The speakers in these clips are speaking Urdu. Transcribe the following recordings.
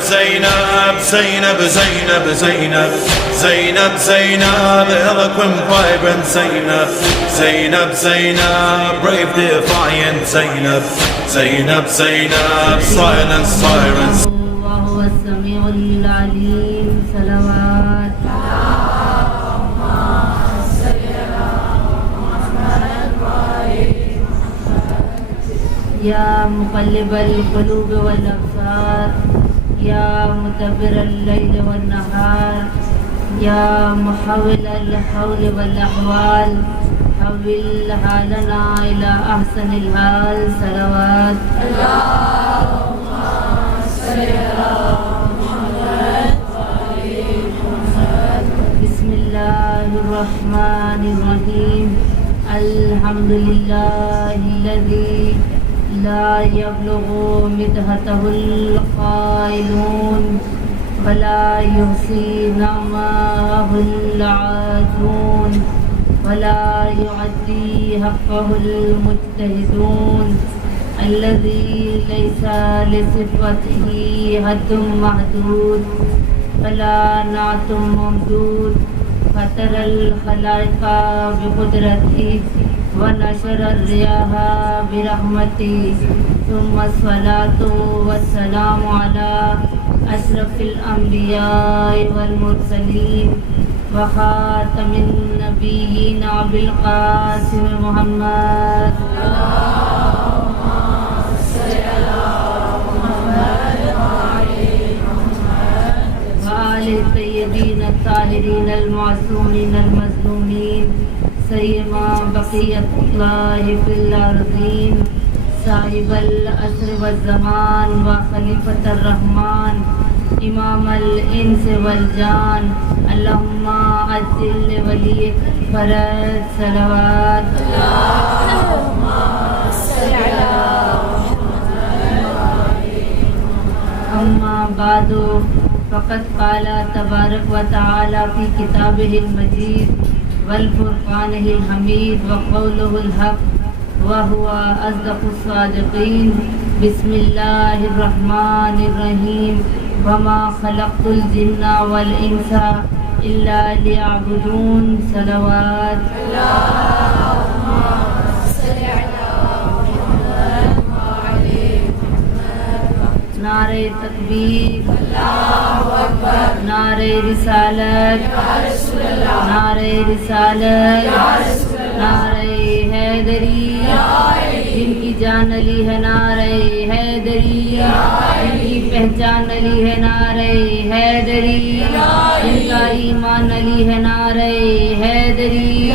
زینب زینب زینب زینب زینب زینب زینب eloquent vibrant Zainab Zainab Zainab brave defiant Zainab Zainab Zainab silence tyrants وهو السميع العليم صلوات يا مقلب القلوب والأبصار يا مدبر الليل والنهار يا محول الحول والأحوال حول حالنا إلى أحسن الحال صلوات اللهم صل على محمد بسم الله الرحمن الرحيم الحمد لله الذي لا يبلغ مدحته القائلون ولا يحصي نعمه العادون ولا يعدي حقه المجتهدون الذي ليس لصفته حد محدود ولا نعت ممدود فطر الخلائق بقدرته ونشر الرياح برحمته ثم الصلاة والسلام على أشرف الأنبياء والمرسلين وخاتم النبيين أبي القاسم محمد اللهم صل على محمد وآل الطيبين الطاهرين المعصومين المظلومين سيما بقية الله في الأرضين صاحب العصر والزمان وخليفة الرحمن إمام الإنس والجان اللهم عجل لوليك فرج صلوات اللهم صل على أما بعد فقد قال تبارك وتعالى في كتابه المجيد والفرقانه الحميد وقوله الحق وهو أصدق الصادقين بسم الله الرحمن الرحيم وما خلقت الجن والإنس إلا ليعبدون صلوات اللهم صل على محمد وعلى محمد نعرہ تکبیر اللہ اکبر نعرہ رسالت یا رسول اللہ نعرہ رسالت یا رسول اللہ نعرہ حیدری جن کی جان علی ہے نعرہ حیدری جن کی پہچان علی ہے نعرہ حیدری جن کا ایمان علی ہے نعرہ حیدری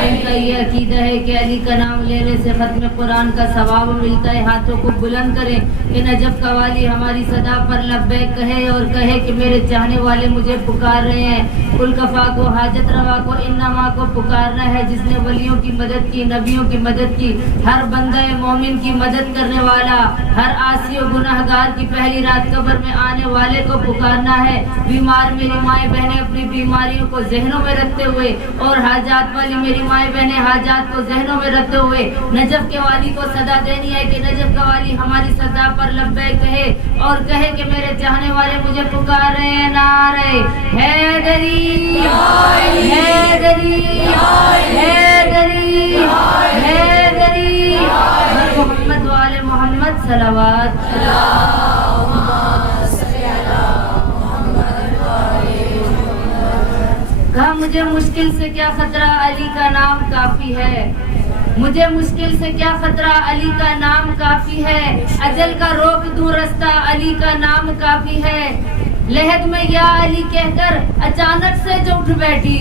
جن کا یہ عقیدہ ہے کہ علی کا نام لینے سے ختم قرآن کا ثواب ملتا ہے ہاتھوں کو بلند کریں کہ نجف کا والی ہماری صدا پر لبیک کہے اور کہے کہ میرے چاہنے والے مجھے پکار رہے ہیں الکفا کو حاجت روا کو انما کو پکارنا ہے جس نے ولیوں کی مدد کی نبیوں کی مدد کی ہر بندہ مومن کی مدد کرنے والا ہر عاصی و گناہگار کی پہلی رات قبر میں آنے والے کو پکارنا ہے بیمار میری مائیں بہنیں اپنی بیماریوں کو ذہنوں میں رکھتے ہوئے اور حاجات والی میری مائیں بہنیں حاجات کو ذہنوں میں رکھتے ہوئے نجف کے والی کو صدا دینی ہے کہ نجف کا والی ہماری صدا پر لبیک کہے اور کہے کہ میرے چاہنے والے مجھے پکار رہے ہیں نعرہ حیدری حیدری حیدری حیدری محمد وآل محمد صلوات اللہم صل علی محمد کہا مجھے مشکل سے کیا خطرہ علی کا نام کافی ہے مجھے مشکل سے کیا خطرہ علی کا نام کافی ہے اجل کا روک دوں رستہ علی کا نام کافی ہے لحد میں یا علی کہہ کر اچانک سے جو اٹھ بیٹھی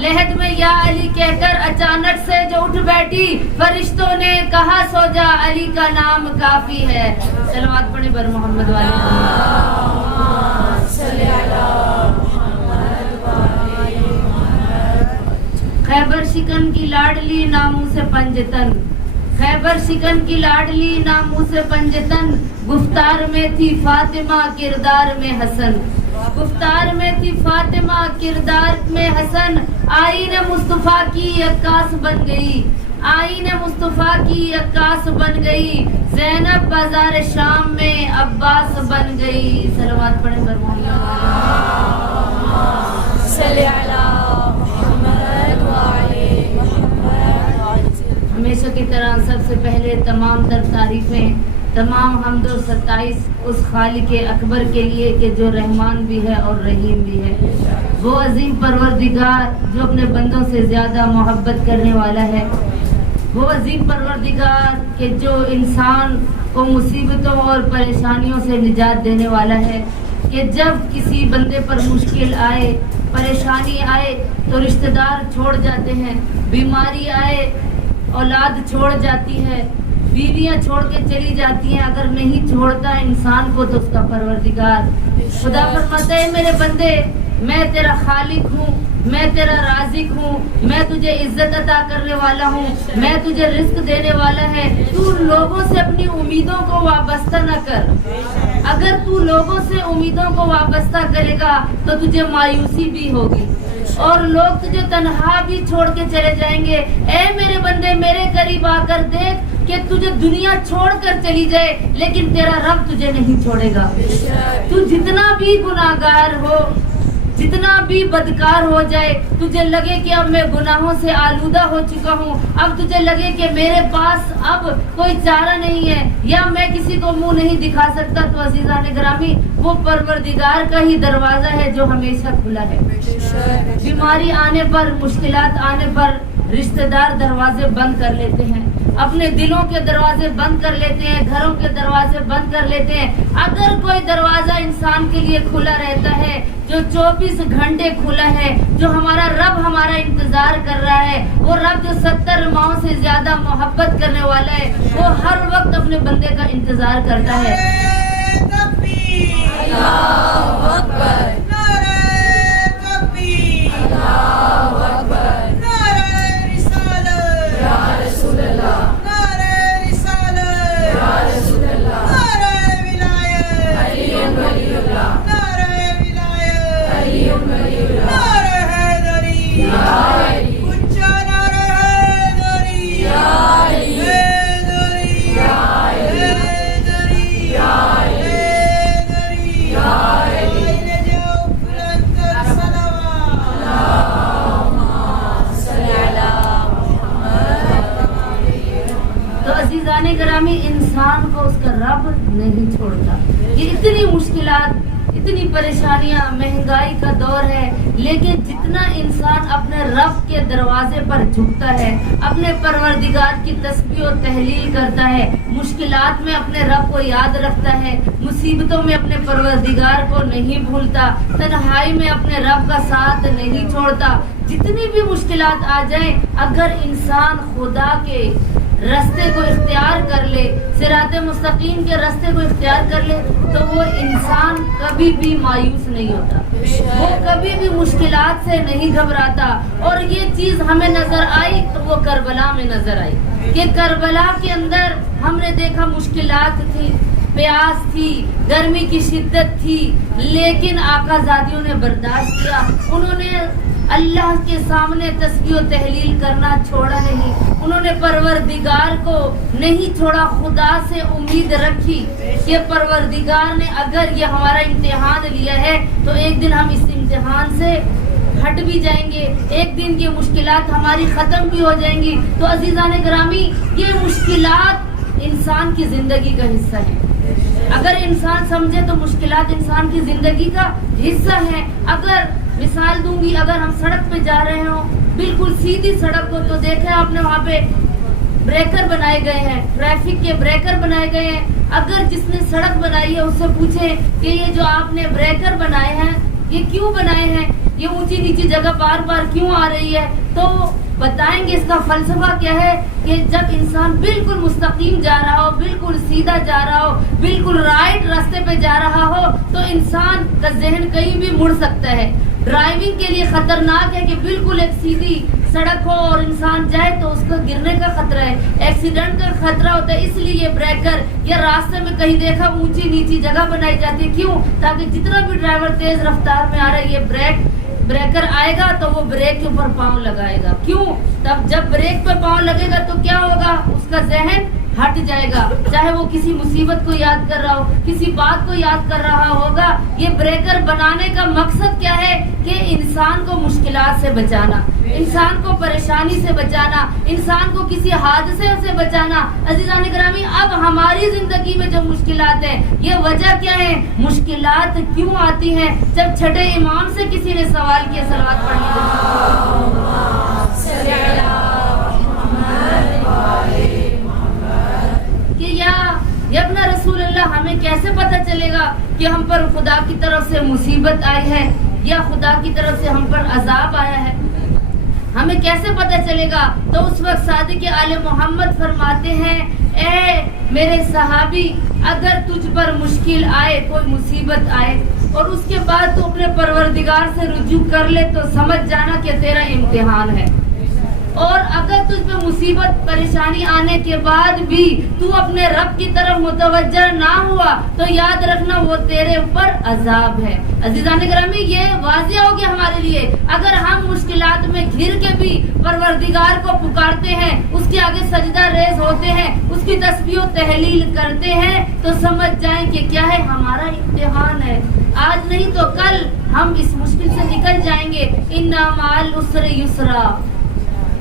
لحد میں یا علی کہہ کر اچانک سے جو اٹھ بیٹھی فرشتوں نے کہا سو جا علی کا نام کافی ہے صلوات پڑھیں بر محمد والے خیبر شکن کی لاڈلی ناموں سے پنجتن خیبر شکن کی لاڈلی ناموں سے پنجتن گفتار میں تھی فاطمہ کردار میں حسن گفتار میں تھی فاطمہ کردار میں حسن آئین مصطفیٰ کی عکاس بن گئی آئین مصطفیٰ کی عکاس بن گئی زینب بازار شام میں عباس بن گئی صلوات پڑھیں صلی علی محمد وعلی محمد. ہمیشہ کی طرح سب سے پہلے تمام تر تعریفیں، تمام حمد و ستائش اس خالق اکبر کے لیے کہ جو رحمان بھی ہے اور رحیم بھی ہے. وہ عظیم پروردگار جو اپنے بندوں سے زیادہ محبت کرنے والا ہے. وہ عظیم پروردگار کہ جو انسان کو مصیبتوں اور پریشانیوں سے نجات دینے والا ہے. کہ جب کسی بندے پر مشکل آئے، پریشانی آئے تو رشتہ دار چھوڑ جاتے ہیں، بیماری آئے اولاد چھوڑ جاتی ہے، بیویاں چھوڑ کے چلی جاتی ہیں. اگر نہیں چھوڑتا انسان کو تو اس کا پروردگار. خدا فرماتا ہے میرے بندے میں تیرا خالق ہوں، میں تیرا رازق ہوں، میں تجھے عزت عطا کرنے والا ہوں، میں تجھے رزق دینے والا ہے. تو لوگوں سے اپنی امیدوں کو وابستہ نہ کر. اگر تو لوگوں سے امیدوں کو وابستہ کرے گا تو تجھے مایوسی بھی ہوگی اور لوگ تجھے تنہا بھی چھوڑ کے چلے جائیں گے. اے میرے بندے میرے قریب آ کر دیکھ کہ تجھے دنیا چھوڑ کر چلی جائے لیکن تیرا رب تجھے نہیں چھوڑے گا. تو جتنا بھی گناہگار ہو، جتنا بھی بدکار ہو جائے، تجھے لگے کہ اب میں گناہوں سے آلودہ ہو چکا ہوں، اب تجھے لگے کہ میرے پاس اب کوئی چارہ نہیں ہے یا میں کسی کو منہ نہیں دکھا سکتا، تو عزیزان گرامی وہ پروردگار کا ہی دروازہ ہے جو ہمیشہ کھلا ہے. بیماری آنے پر، مشکلات آنے پر رشتہ دار دروازے بند کر لیتے ہیں، اپنے دلوں کے دروازے بند کر لیتے ہیں، گھروں کے دروازے بند کر لیتے ہیں. اگر کوئی دروازہ انسان کے لیے کھلا رہتا ہے جو 24 گھنٹے کھلا ہے، جو ہمارا رب ہمارا انتظار کر رہا ہے، وہ رب جو 70 ماہوں سے زیادہ محبت کرنے والا ہے، وہ ہر وقت اپنے بندے کا انتظار کرتا ہے. اللہ اکبر. گرامی انسان کو اس کا رب نہیں چھوڑتا. یہ اتنی مشکلات، اتنی پریشانیاں، مہنگائی کا دور ہے، لیکن جتنا انسان اپنے رب کے دروازے پر جھکتا ہے، اپنے پروردگار کی تسبیح و تحلیل کرتا ہے، مشکلات میں اپنے رب کو یاد رکھتا ہے، مصیبتوں میں اپنے پروردگار کو نہیں بھولتا، تنہائی میں اپنے رب کا ساتھ نہیں چھوڑتا، جتنی بھی مشکلات آ جائیں اگر انسان خدا کے رستے کو اختیار کر لے، صراط مستقیم کے رستے کو اختیار کر لے، تو وہ انسان کبھی بھی مایوس نہیں ہوتا، وہ کبھی بھی مشکلات سے نہیں گھبراتا. اور یہ چیز ہمیں نظر آئی تو وہ کربلا میں نظر آئی کہ کربلا کے اندر ہم نے دیکھا مشکلات تھی، پیاس تھی، گرمی کی شدت تھی، لیکن آقا زادیوں نے برداشت کیا. انہوں نے اللہ کے سامنے تسبیح و تحلیل کرنا چھوڑا نہیں، انہوں نے پروردگار کو نہیں چھوڑا، خدا سے امید رکھی کہ پروردگار نے اگر یہ ہمارا امتحان لیا ہے تو ایک دن ہم اس امتحان سے ہٹ بھی جائیں گے، ایک دن یہ مشکلات ہماری ختم بھی ہو جائیں گی. تو عزیزان گرامی یہ مشکلات انسان کی زندگی کا حصہ ہے. اگر انسان سمجھے تو مشکلات انسان کی زندگی کا حصہ ہے. اگر مثال دوں گی، اگر ہم سڑک پہ جا رہے ہوں، بالکل سیدھی سڑک ہو، تو دیکھیں آپ نے وہاں پہ بریکر بنائے گئے ہیں، ٹریفک کے بریکر بنائے گئے ہیں. اگر جس نے سڑک بنائی ہے اس سے پوچھیں کہ یہ جو آپ نے بریکر بنائے ہیں یہ کیوں بنائے ہیں، یہ اونچی نیچی جگہ بار بار کیوں آ رہی ہے، تو بتائیں گے اس کا فلسفہ کیا ہے کہ جب انسان بالکل مستقیم جا رہا ہو، بالکل سیدھا جا رہا ہو، بالکل رائٹ راستے پہ جا رہا ہو، تو انسان کا ذہن کہیں بھی مڑ سکتا ہے. ڈرائیونگ کے لیے خطرناک ہے کہ بالکل ایک سیدھی سڑک ہو اور انسان جائے تو اس کو گرنے کا خطرہ ہے، ایکسیڈنٹ کا خطرہ ہوتا ہے. اس لیے یہ بریکر یا راستے میں کہیں دیکھا اونچی نیچی جگہ بنائی جاتی ہے. کیوں؟ تاکہ جتنا بھی ڈرائیور تیز رفتار میں آ رہا ہے، یہ بریکر آئے گا تو وہ بریک کے اوپر پاؤں لگائے گا. کیوں؟ تب جب بریک پہ پاؤں لگے گا تو کیا ہوگا، اس کا ذہن ہٹ جائے گا. چاہے وہ کسی مصیبت کو یاد کر رہا ہو, کسی بات کو یاد کر رہا ہوگا. یہ بریکر بنانے کا مقصد کیا ہے کہ انسان کو مشکلات سے بچانا, انسان کو پریشانی سے بچانا, انسان کو کسی حادثے سے بچانا. عزیزان گرامی, اب ہماری زندگی میں جو مشکلات ہیں, یہ وجہ کیا ہے, مشکلات کیوں آتی ہیں؟ جب چھٹے امام سے کسی نے سوال کیا, صلوات پڑھنے کہ یا اپنا رسول اللہ, ہمیں کیسے پتہ چلے گا کہ ہم پر خدا کی طرف سے مصیبت آئی ہے یا خدا کی طرف سے ہم پر عذاب آیا ہے؟ ہمیں کیسے پتہ چلے گا؟ تو اس وقت صادق آل محمد فرماتے ہیں, اے میرے صحابی, اگر تجھ پر مشکل آئے, کوئی مصیبت آئے, اور اس کے بعد تو اپنے پروردگار سے رجوع کر لے, تو سمجھ جانا کہ تیرا امتحان ہے. اور اگر تجھ پہ مصیبت پریشانی آنے کے بعد بھی تو اپنے رب کی طرف متوجہ نہ ہوا, تو یاد رکھنا وہ تیرے اوپر عذاب ہے. عزیزان گرامی, یہ واضح ہو گیا ہمارے لیے, اگر ہم مشکلات میں گھر کے بھی پروردگار کو پکارتے ہیں, اس کے آگے سجدہ ریز ہوتے ہیں, اس کی تسبیح و تحلیل کرتے ہیں, تو سمجھ جائیں کہ کیا ہے, ہمارا امتحان ہے. آج نہیں تو کل ہم اس مشکل سے نکل جائیں گے. اِنَّ مَعَ الْعُسْرِ يُسْرًا,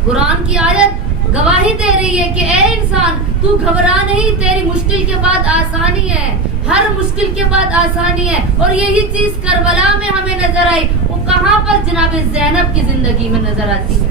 قرآن کی آیت گواہی دے رہی ہے کہ اے انسان, تو گھبرا نہیں, تیری مشکل کے بعد آسانی ہے, ہر مشکل کے بعد آسانی ہے. اور یہی چیز کربلا میں ہمیں نظر آئی. وہ کہاں پر؟ جناب زینب کی زندگی میں نظر آتی ہے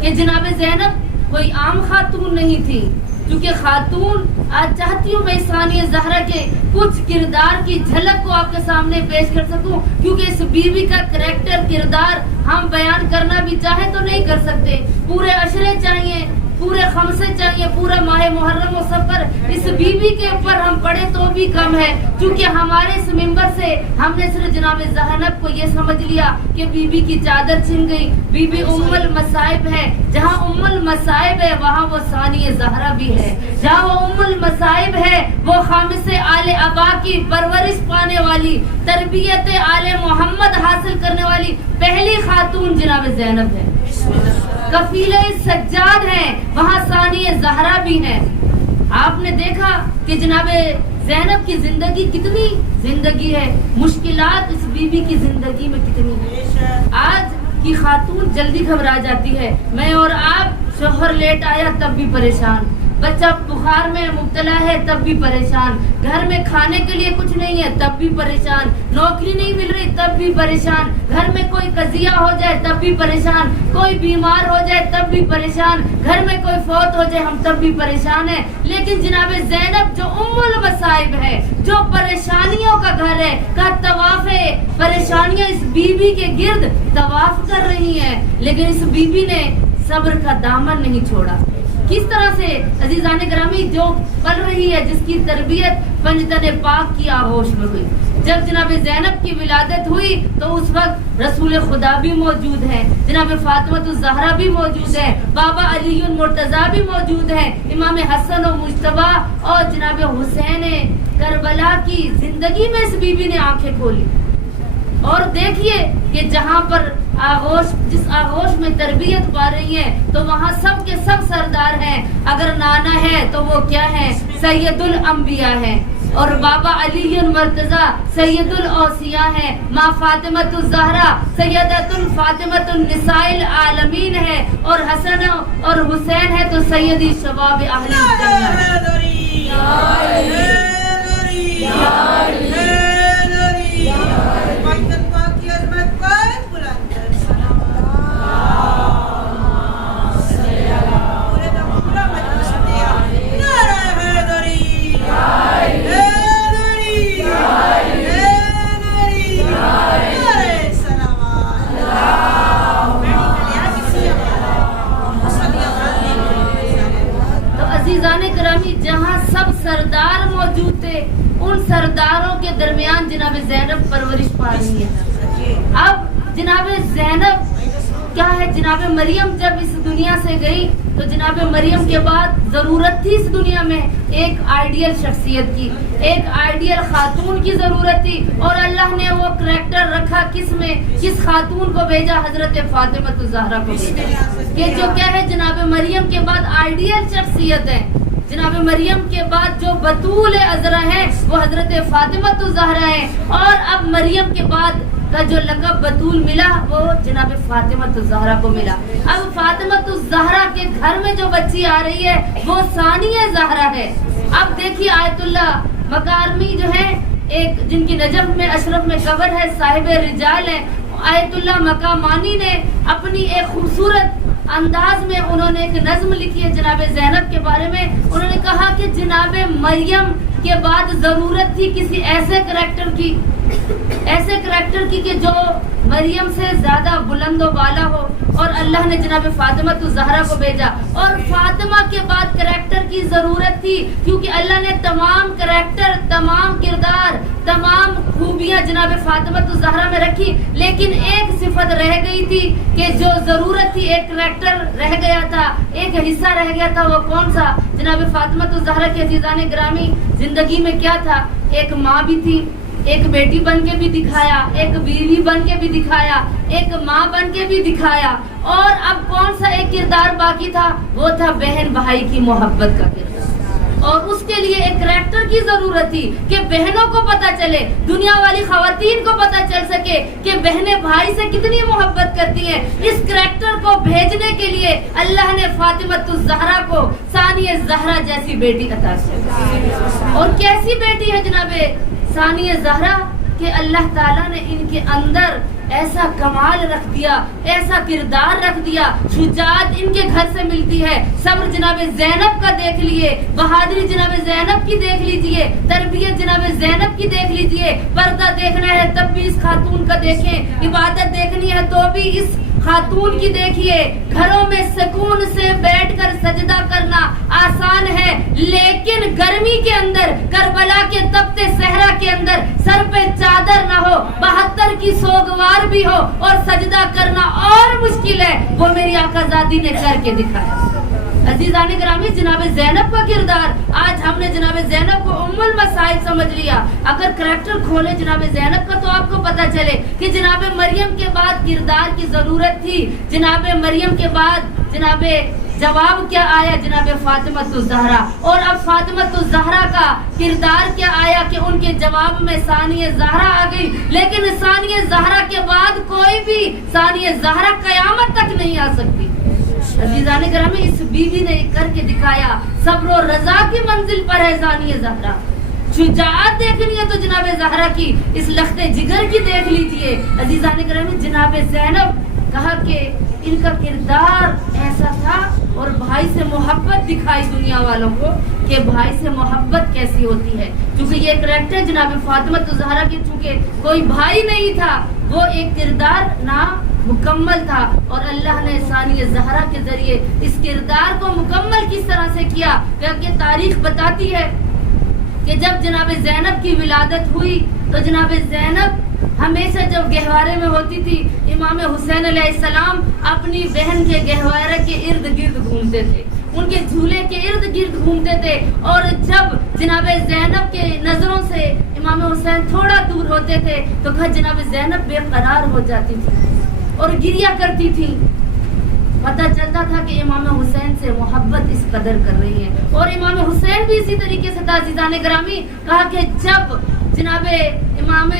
کہ جناب زینب کوئی عام خاتون نہیں تھی, کیونکہ خاتون, آج چاہتی ہوں میں ثانیہ زہرا کے کچھ کردار کی جھلک کو آپ کے سامنے پیش کر سکوں, کیونکہ اس بیوی کا کریکٹر, کردار ہم بیان کرنا بھی چاہیں تو نہیں کر سکتے. پورے عشرے چاہیے, پورے خمسے چاہیے, پورا ماہ محرم و سفر اس بیوی کے اوپر ہم پڑھے تو بھی کم ہے, کیونکہ ہمارے اس منبر سے ہم نے صرف جناب زینب کو یہ سمجھ لیا کہ بیوی کی چادر چھن گئی, بیوی ام المصائب ہے. جہاں ام المصائب ہے وہاں وہ ثانیہ زہرا بھی ہے. جہاں وہ ام المصائب ہے وہ خامس آل ابا کی پرورش پانے والی, تربیت آل محمد حاصل کرنے والی پہلی خاتون جناب زینب ہے. کفیلہ سجاد ہیں, وہاں ثانیہ زہرا بھی ہیں. آپ نے دیکھا کہ جناب زینب کی زندگی کتنی زندگی ہے, مشکلات اس بیوی کی زندگی میں کتنی ہے. آج کی خاتون جلدی گھبرا جاتی ہے. میں اور آپ, شوہر لیٹ آیا تب بھی پریشان, بچہ بخار میں مبتلا ہے تب بھی پریشان, گھر میں کھانے کے لیے کچھ نہیں ہے تب بھی پریشان, نوکری نہیں مل رہی تب بھی پریشان, گھر میں کوئی قضیہ ہو جائے تب بھی پریشان, کوئی بیمار ہو جائے تب بھی پریشان, گھر میں کوئی فوت ہو جائے ہم تب بھی پریشان ہیں. لیکن جناب زینب جو ام المصائب ہے, جو پریشانیوں کا گھر ہے, کا طواف ہے, پریشانیاں اس بیوی کے گرد طواف کر رہی ہیں, لیکن اس بیوی نے صبر کا دامن نہیں چھوڑا. کس طرح سے عزیزان گرامی, جو پل رہی ہے, جس کی تربیت پنجتن پاک کی آغوش میں ہوئی. جب جناب زینب کی ولادت ہوئی تو اس وقت رسول خدا بھی موجود ہیں, جناب فاطمہ الزہرا بھی موجود ہیں, بابا علی المرتضیٰ بھی موجود ہیں, امام حسن و مجتبیٰ اور جناب حسین کربلا کی زندگی میں اس بیوی نے آنکھیں کھولی. اور دیکھیے کہ جہاں پر آغوش, جس آغوش میں تربیت پا رہی ہے, تو وہاں سب کے سب سردار ہیں. اگر نانا ہے تو وہ کیا ہے, سید الانبیاء ہیں, اور بابا علی المرتضیٰ سید الاوصیاء ہیں, ماں فاطمہ الزہرا سیدۃ الفاطمۃ النساء العالمین ہے, اور حسن اور حسین ہے تو سیدی شباب اہل الجنہ. جہاں سب سردار موجود تھے, ان سرداروں کے درمیان جناب زینب پرورش پا رہی ہے. اب جناب زینب کیا ہے, جناب مریم جب اس دنیا سے گئی تو جناب مریم کے بعد ضرورت تھی اس دنیا میں ایک آئیڈیل شخصیت کی, ایک آئیڈیل خاتون کی ضرورت تھی. اور اللہ نے وہ کریکٹر رکھا کس میں, کس خاتون کو بھیجا, حضرت فاطمہ الزہرا کو بھیجا, کہ جو کیا ہے جناب مریم کے بعد آئیڈیل شخصیت ہے. جناب مریم کے بعد جو بطول عذرا ہے وہ حضرت فاطمہ الزہرا ہے، اور اب مریم کے بعد کا جو لقب بطول ملا وہ جناب فاطمہ الزہرا کو ملا۔ اب فاطمہ الزہرا کے گھر میں جو بچی آ رہی ہے وہ ثانیہ زہرا ہے۔ اب دیکھیے آیت اللہ مکارمی جو ہے، ایک جن کی نجف میں اشرف میں قبر ہے، صاحب رجال ہے، آیت اللہ مقامانی نے اپنی ایک خوبصورت انداز میں انہوں نے ایک نظم لکھی ہے جناب زینب کے بارے میں۔ انہوں نے کہا کہ جناب مریم کے بعد ضرورت تھی کسی ایسے کریکٹر کی کہ جو مریم سے زیادہ بلند و بالا ہو، اور اللہ نے جناب فاطمہ الزہرا کو بھیجا۔ اور فاطمہ کے بعد کریکٹر کی ضرورت تھی کیونکہ اللہ نے تمام کریکٹر، تمام کردار، تمام خوبیاں جناب فاطمہ الزہرا میں رکھی، لیکن ایک صفت رہ گئی تھی کہ جو ضرورت تھی، ایک کریکٹر رہ گیا تھا، ایک حصہ رہ گیا تھا۔ وہ کون سا؟ جناب فاطمہ الزہرا کے عزیزان گرامی زندگی میں کیا تھا؟ ایک ماں بھی تھی، ایک بیٹی بن کے بھی دکھایا، ایک بیوی بن کے بھی دکھایا، ایک ماں بن کے بھی دکھایا، اور اب کون سا ایک کردار باقی تھا؟ وہ تھا بہن بھائی کی محبت کا کردار۔ اور اس کے لیے ایک کریکٹر کی ضرورت تھی کہ بہنوں کو پتا چلے، دنیا والی خواتین کو پتا چل سکے کہ بہنیں بھائی سے کتنی محبت کرتی ہیں۔ اس کریکٹر کو بھیجنے کے لیے اللہ نے فاطمہ الزہرا کو ثانیہ زہرا جیسی بیٹی عطا کی۔ اور کیسی بیٹی ہے جناب ثانیہ زہرا کہ اللہ تعالیٰ نے ان کے اندر ایسا کمال رکھ دیا، ایسا کردار رکھ دیا، شجاعت ان کے گھر سے ملتی ہے۔ صبر جناب زینب کا دیکھ لیے، بہادری جناب زینب کی دیکھ لیجئے، تربیت جناب زینب کی دیکھ لیجئے۔ پردہ دیکھنا ہے تب بھی اس خاتون کا دیکھیں، عبادت دیکھنی ہے تو بھی اس خاتون کی دیکھیے۔ گھروں میں سکون سے بیٹھ کر سجدہ کرنا آسان ہے، لیکن گرمی کے اندر، کربلا کے تپتے صحرا کے اندر سر پہ چادر نہ ہو، 72 کی سوگوار بھی ہو اور سجدہ کرنا اور مشکل ہے، وہ میری آقا زادی نے کر کے دکھایا۔ عزیزان گرامی جناب زینب کا کردار، آج ہم نے جناب زینب کو ام المسائل سمجھ لیا۔ اگر کریکٹر کھولے جناب زینب کا تو آپ کو پتا چلے کہ جناب مریم کے بعد کردار کی ضرورت تھی، جناب مریم کے بعد جناب جواب کیا آیا؟ جناب فاطمہ الزہرا۔ اور اب فاطمہ الزہرا کا کردار کیا آیا کہ ان کے جواب میں ثانیہ زہرا آ گئی، لیکن ثانیہ زہرا کے بعد کوئی بھی ثانیہ زہرا قیامت تک نہیں آ سکتی۔ عزیزان گرامی اس بیوی نے کر کے دکھایا، صبر و رضا کی منزل پر ہے ثانیہ زہرا۔ شجاعت دیکھنی ہے تو جناب زہرا کی اس لخت جگر کی دیکھ لیجئے۔ عزیزان گرامی جناب زینب کہا کہ ان کا کردار ایسا تھا، اور بھائی سے محبت دکھائی دنیا والوں کو کہ بھائی سے محبت کیسی ہوتی ہے، کیونکہ یہ کریکٹر جناب فاطمہ الزہرا کی چونکہ کوئی بھائی نہیں تھا، وہ ایک کردار نہ مکمل تھا، اور اللہ نے ثانیہ زہرا کے ذریعے اس کردار کو مکمل کس طرح سے کیا کہ تاریخ بتاتی ہے کہ جب جناب زینب کی ولادت ہوئی تو جناب زینب ہمیشہ جب گہوارے میں ہوتی تھی، امام حسین علیہ السلام اپنی بہن کے گہوارے کے ارد گرد گھومتے تھے، ان کے جھولے کے ارد گرد گھومتے تھے، اور جب جناب زینب کے نظروں سے امام حسین تھوڑا دور ہوتے تھے تو جناب زینب بے قرار ہو جاتی تھی اور گریا کرتی تھی۔ پتہ چلتا تھا کہ امام حسین سے محبت اس قدر کر رہی ہے، اور امام حسین بھی اسی طریقے سے عزیزان گرامی کہا کہ جب جناب امام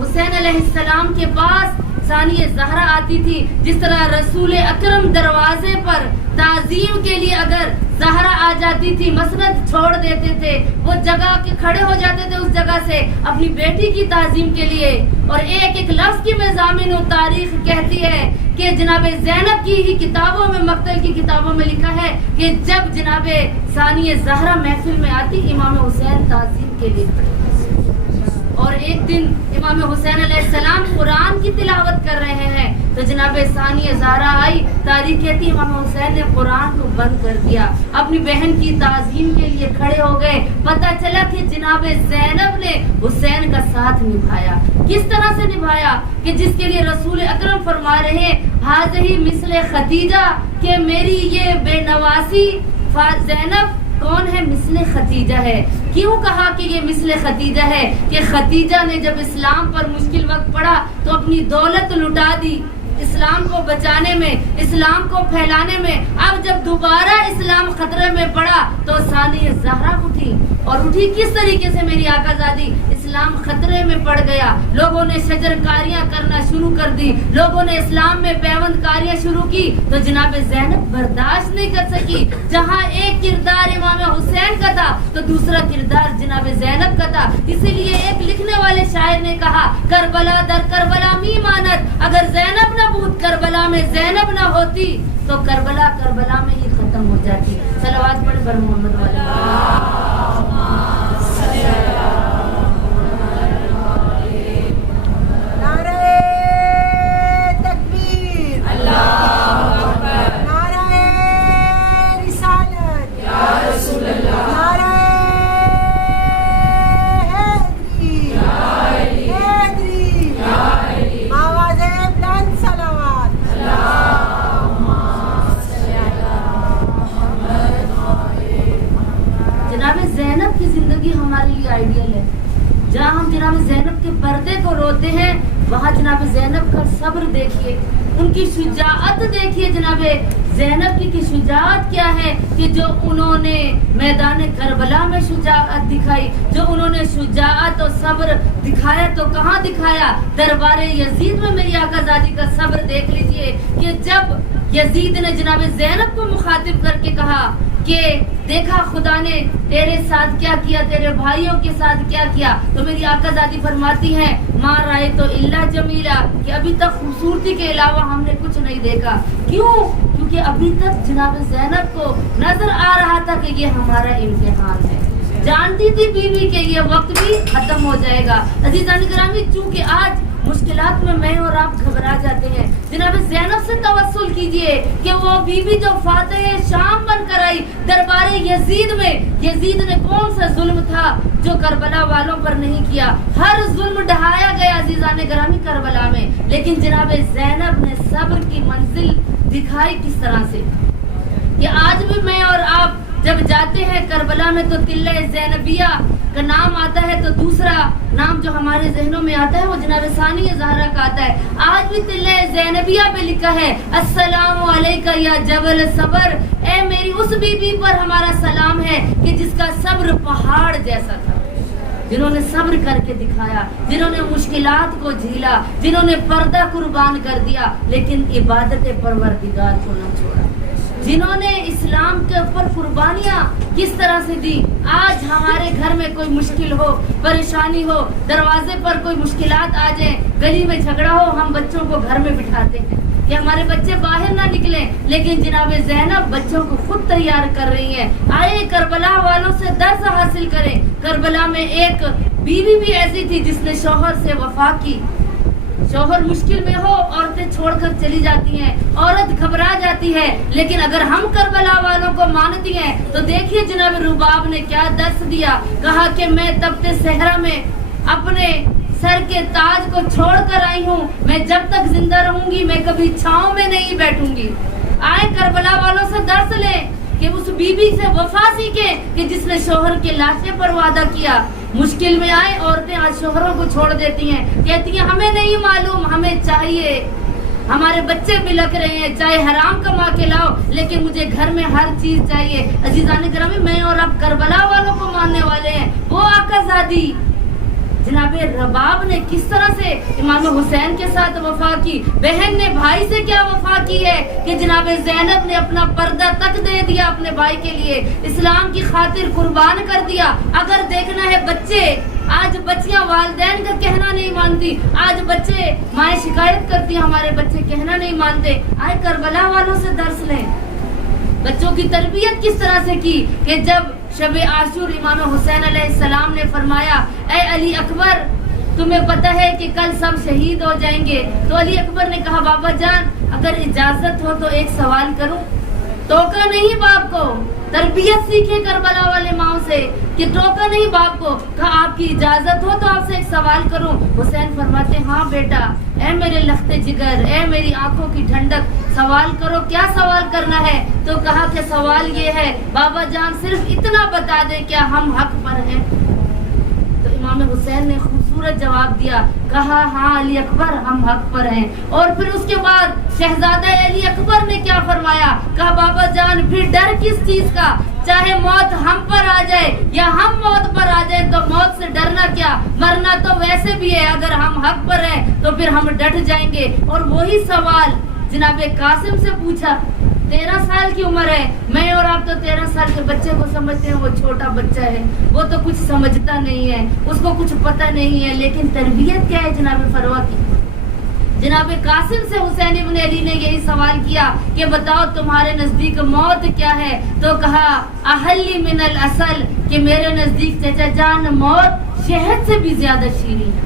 حسین علیہ السلام کے پاس ثانیہ زہرا آتی تھی، جس طرح رسول اکرم دروازے پر تعظیم کے لیے اگر زہرا آ جاتی تھی، مسند چھوڑ دیتے تھے، وہ جگہ کے کھڑے ہو جاتے تھے اس جگہ سے اپنی بیٹی کی تعظیم کے لیے۔ اور ایک ایک لفظ کی مضامین و تاریخ کہتی ہے کہ جناب زینب کی ہی کتابوں میں، مقتل کی کتابوں میں لکھا ہے کہ جب جناب ثانیہ زہرا محفل میں آتی، امام حسین تعظیم کے لیے کھڑے، اور ایک دن امام حسین علیہ السلام قرآن کی تلاوت کر رہے ہیں تو جناب ثانیہ زہرا آئی، تاریخ کہتی امام حسین نے قرآن کو بند کر دیا، اپنی بہن کی تعظیم کے لیے کھڑے ہو گئے۔ پتہ چلا کہ جناب زینب نے حسین کا ساتھ نبھایا۔ کس طرح سے نبھایا کہ جس کے لیے رسول اکرم فرما رہے ہیں حاضی مثل خدیجہ، کہ میری یہ بے نواسی زینب کون ہے؟ مثل خدیجہ ہے۔ کیوں کہا کہ یہ مثل خدیجہ ہے؟ کہ خدیجہ نے جب اسلام پر مشکل وقت پڑا تو اپنی دولت لٹا دی، اسلام کو بچانے میں، اسلام کو پھیلانے میں۔ اب جب دوبارہ اسلام خطرے میں پڑا تو ثانیہ زہرا اٹھی، اور اٹھی کس طریقے سے میری آقا زادی؟ اسلام خطرے میں پڑ گیا، لوگوں نے شجر کاریاں کرنا شروع کر دی، لوگوں نے اسلام میں پیوند کاریاں شروع کی، تو جناب زینب برداشت نہیں کر سکی۔ جہاں ایک کردار امام حسین کا تھا تو دوسرا کردار جناب زینب کا تھا۔ اسی لیے ایک لکھنے والے شاعر نے کہا، کربلا در کربلا می مانت، اگر زینب نہ بود کربلا میں زینب نہ ہوتی تو کربلا کربلا میں ہی ختم ہو جاتی۔ صلوات پڑھ بر محمد والا۔ زینب کی زندگی ہمارے لیے آئیڈیل ہے۔ جہاں ہم جناب زینب کے پردے کو روتے ہیں، وہاں جناب زینب کا صبر دیکھیے، ان کی شجاعت دیکھیے۔ جناب زینب کی شجاعت کیا ہے کہ جو انہوں نے میدان کربلا میں شجاعت دکھائی، جو انہوں نے شجاعت اور صبر دکھایا تو کہاں دکھایا؟ دربار یزید میں میری آقا زادی کا صبر دیکھ لیجئے کہ جب یزید نے جناب زینب کو مخاطب کر کے کہا کہ دیکھا خدا نے تیرے ساتھ کیا کیا، تیرے بھائیوں کے ساتھ کیا کیا، تو میری آقا زادی فرماتی ہیں ماں رائے تو اللہ جمیلہ، کہ ابھی تک خوبصورتی کے علاوہ ہم نے کچھ نہیں دیکھا۔ کیوں؟ کیونکہ ابھی تک جناب زینب کو نظر آ رہا تھا کہ یہ ہمارا امتحان ہے۔ جانتی تھی بیوی کہ یہ وقت بھی ختم ہو جائے گا۔ عزیزان گرامی، چونکہ آج مشکلات میں اور آپ گھبرا جاتے ہیں، جناب زینب سے توسل کیجئے کہ وہ بیوی جو فاتح شام بن کر آئی دربار یزید میں، یزید نے کون سا ظلم تھا جو کربلا والوں پر نہیں کیا؟ ہر ظلم ڈھایا گیا عزیزان گرامی کربلا میں، لیکن جناب زینب نے صبر کی منزل دکھائی کس طرح سے کہ آج بھی میں اور آپ جب جاتے ہیں کربلا میں تو تلہ زینبیہ کا نام آتا ہے، تو دوسرا نام جو ہمارے ذہنوں میں آتا ہے وہ جناب ثانیہ زہرا کا آتا ہے۔ آج بھی تلہ زینبیہ پہ لکھا ہے السلام علیکہ یا جبل صبر، اے میری اس بی بی پر ہمارا سلام ہے کہ جس کا صبر پہاڑ جیسا تھا، جنہوں نے صبر کر کے دکھایا، جنہوں نے مشکلات کو جھیلا، جنہوں نے پردہ قربان کر دیا لیکن عبادت پروردگار کو نہ چھوڑا، جنہوں نے اسلام کے اوپر قربانیاں کس طرح سے دی۔ آج ہمارے گھر میں کوئی مشکل ہو، پریشانی ہو، دروازے پر کوئی مشکلات آ جائیں، گلی میں جھگڑا ہو، ہم بچوں کو گھر میں بٹھاتے ہیں کہ ہمارے بچے باہر نہ نکلیں، لیکن جناب زینب بچوں کو خود تیار کر رہی ہیں۔ آئے کربلا والوں سے درس حاصل کریں۔ کربلا میں ایک بیوی بھی ایسی تھی جس نے شوہر سے وفا کی۔ شوہر مشکل میں ہو، عورتیں چھوڑ کر چلی جاتی ہیں، عورت گھبرا جاتی ہے، لیکن اگر ہم کربلا والوں کو مانتی ہیں تو دیکھیے جناب رباب نے کیا درس دیا۔ کہا کہ میں تپتے صحرا میں اپنے سر کے تاج کو چھوڑ کر آئی ہوں، میں جب تک زندہ رہوں گی میں کبھی چھاؤں میں نہیں بیٹھوں گی۔ آئے کربلا والوں سے درس لیں کہ اس بی بی سے وفا سیکھیں کہ جس نے شوہر کے لاشے پر وعدہ کیا۔ مشکل میں آئے عورتیں آج شوہروں کو چھوڑ دیتی ہیں، کہتی ہیں ہمیں نہیں معلوم، ہمیں چاہیے، ہمارے بچے بلک رہے ہیں، چاہے حرام کما کے لاؤ لیکن مجھے گھر میں ہر چیز چاہیے۔ عزیزان گرامی، میں اور اب کربلا والوں کو ماننے والے ہیں، وہ آقا زادی جناب رباب نے کس طرح سے امام حسین کے ساتھ وفا کی، بہن نے بھائی سے کیا وفا کی ہے کہ جناب زینب نے اپنا پردہ تک دے دیا اپنے بھائی کے لیے، اسلام کی خاطر قربان کر دیا۔ اگر دیکھنا ہے بچے، آج بچیاں والدین کا کہنا نہیں مانتی، آج بچے مائیں شکایت کرتی ہمارے بچے کہنا نہیں مانتے۔ آئے کربلا والوں سے درس لیں، بچوں کی تربیت کس طرح سے کی کہ جب شب عاشور امام حسین علیہ السلام نے فرمایا اے علی اکبر تمہیں پتہ ہے کہ کل سب شہید ہو جائیں گے، تو علی اکبر نے کہا بابا جان اگر اجازت ہو تو ایک سوال کروں؟ ٹوکا نہیں باپ کو، تربیت سیکھے کربلا والے ماؤں سے کہ ٹوکا نہیں باپ کو، کہا آپ کی اجازت ہو تو آپ سے ایک سوال کروں؟ حسین فرماتے ہاں بیٹا، اے میرے لختے جگر، اے میری آنکھوں کی ٹھنڈک، سوال کرو، کیا سوال کرنا ہے؟ تو کہا کہ سوال یہ ہے بابا جان صرف اتنا بتا دیں کیا ہم حق پر ہیں؟ تو امام حسین نے خوبصورت خوبصورت جواب دیا. کہا ہاں علی اکبر ہم حق پر ہیں. اور پھر اس کے بعد شہزادہ علی اکبر نے کیا فرمایا؟ کہا بابا جان پھر ڈر کس چیز کا؟ چاہے موت ہم پر آ جائے یا ہم موت پر آ جائے تو موت سے ڈرنا کیا، مرنا تو ویسے بھی ہے. اگر ہم حق پر ہیں تو پھر ہم ڈٹ جائیں گے. اور وہی سوال جناب قاسم سے پوچھا. 13 سال کی عمر ہے. میں اور آپ تو 13 سال کے بچے کو سمجھتے ہیں وہ چھوٹا بچہ ہے، وہ تو کچھ سمجھتا نہیں ہے، اس کو کچھ پتہ نہیں ہے. لیکن تربیت کیا ہے جناب فروہ کی؟ جناب قاسم سے حسین ابن علی نے یہی سوال کیا کہ بتاؤ تمہارے نزدیک موت کیا ہے؟ تو کہا احلی من العسل، کہ میرے نزدیک چچا جان موت شہد سے بھی زیادہ شیریں ہے.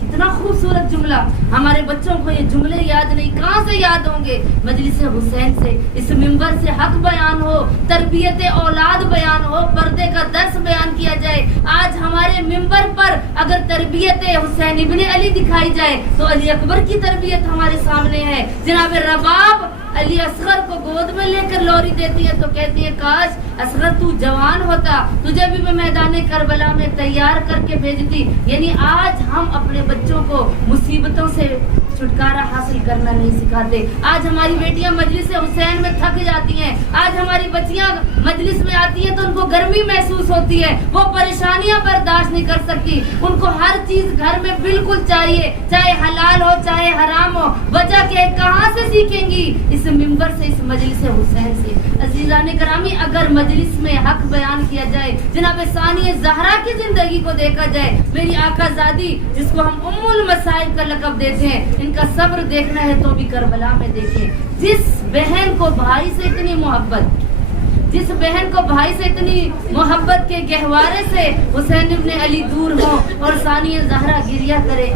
کتنا خوبصورت جملہ. ہمارے بچوں کو یہ جملے یاد نہیں، کہاں سے یاد ہوں گے؟ مجلس حسین سے، اس منبر سے حق بیان ہو، تربیت اولاد بیان ہو، پردے کا درس بیان کیا جائے. آج ہمارے منبر پر اگر تربیت حسین ابن علی دکھائی جائے تو علی اکبر کی تربیت ہمارے سامنے ہے. جناب رباب علی اصغر کو گود میں لے کر لوری دیتی ہے تو کہتی ہے کاش اصغر تو جوان ہوتا، تجھے بھی میں میدان کربلا میں تیار کر کے بھیجتی. یعنی آج ہم اپنے بچوں کو مصیبتوں سے چھٹکارا حاصل کرنا نہیں سکھاتے. آج ہماری بیٹیاں مجلس حسین میں تھک جاتی ہیں. آج ہماری بچیاں مجلس میں آتی ہیں تو ان کو گرمی محسوس ہوتی ہے، وہ پریشانیاں برداشت نہیں کر سکتی. ان کو ہر چیز گھر میں بالکل چاہیے، چاہے حلال ہو چاہے حرام ہو. وجہ کیا ہے؟ کہاں سے سیکھیں گی؟ اس ممبر سے، اس مجلس حسین سے. عزیزان گرامی اگر مجلس میں حق بیان کیا جائے، جناب ثانیہ زہرا کی زندگی کو دیکھا جائے، میری آقا زادی جس کو ہم ام المصائب کا لقب دیتے ہیں، ان کا صبر دیکھنا ہے تو بھی کربلا میں دیکھیں. جس بہن کو بھائی سے اتنی محبت، جس بہن کو بھائی سے اتنی محبت کے گہوارے سے حسین ابن علی دور ہو اور ثانیہ زہرا گریہ کرے.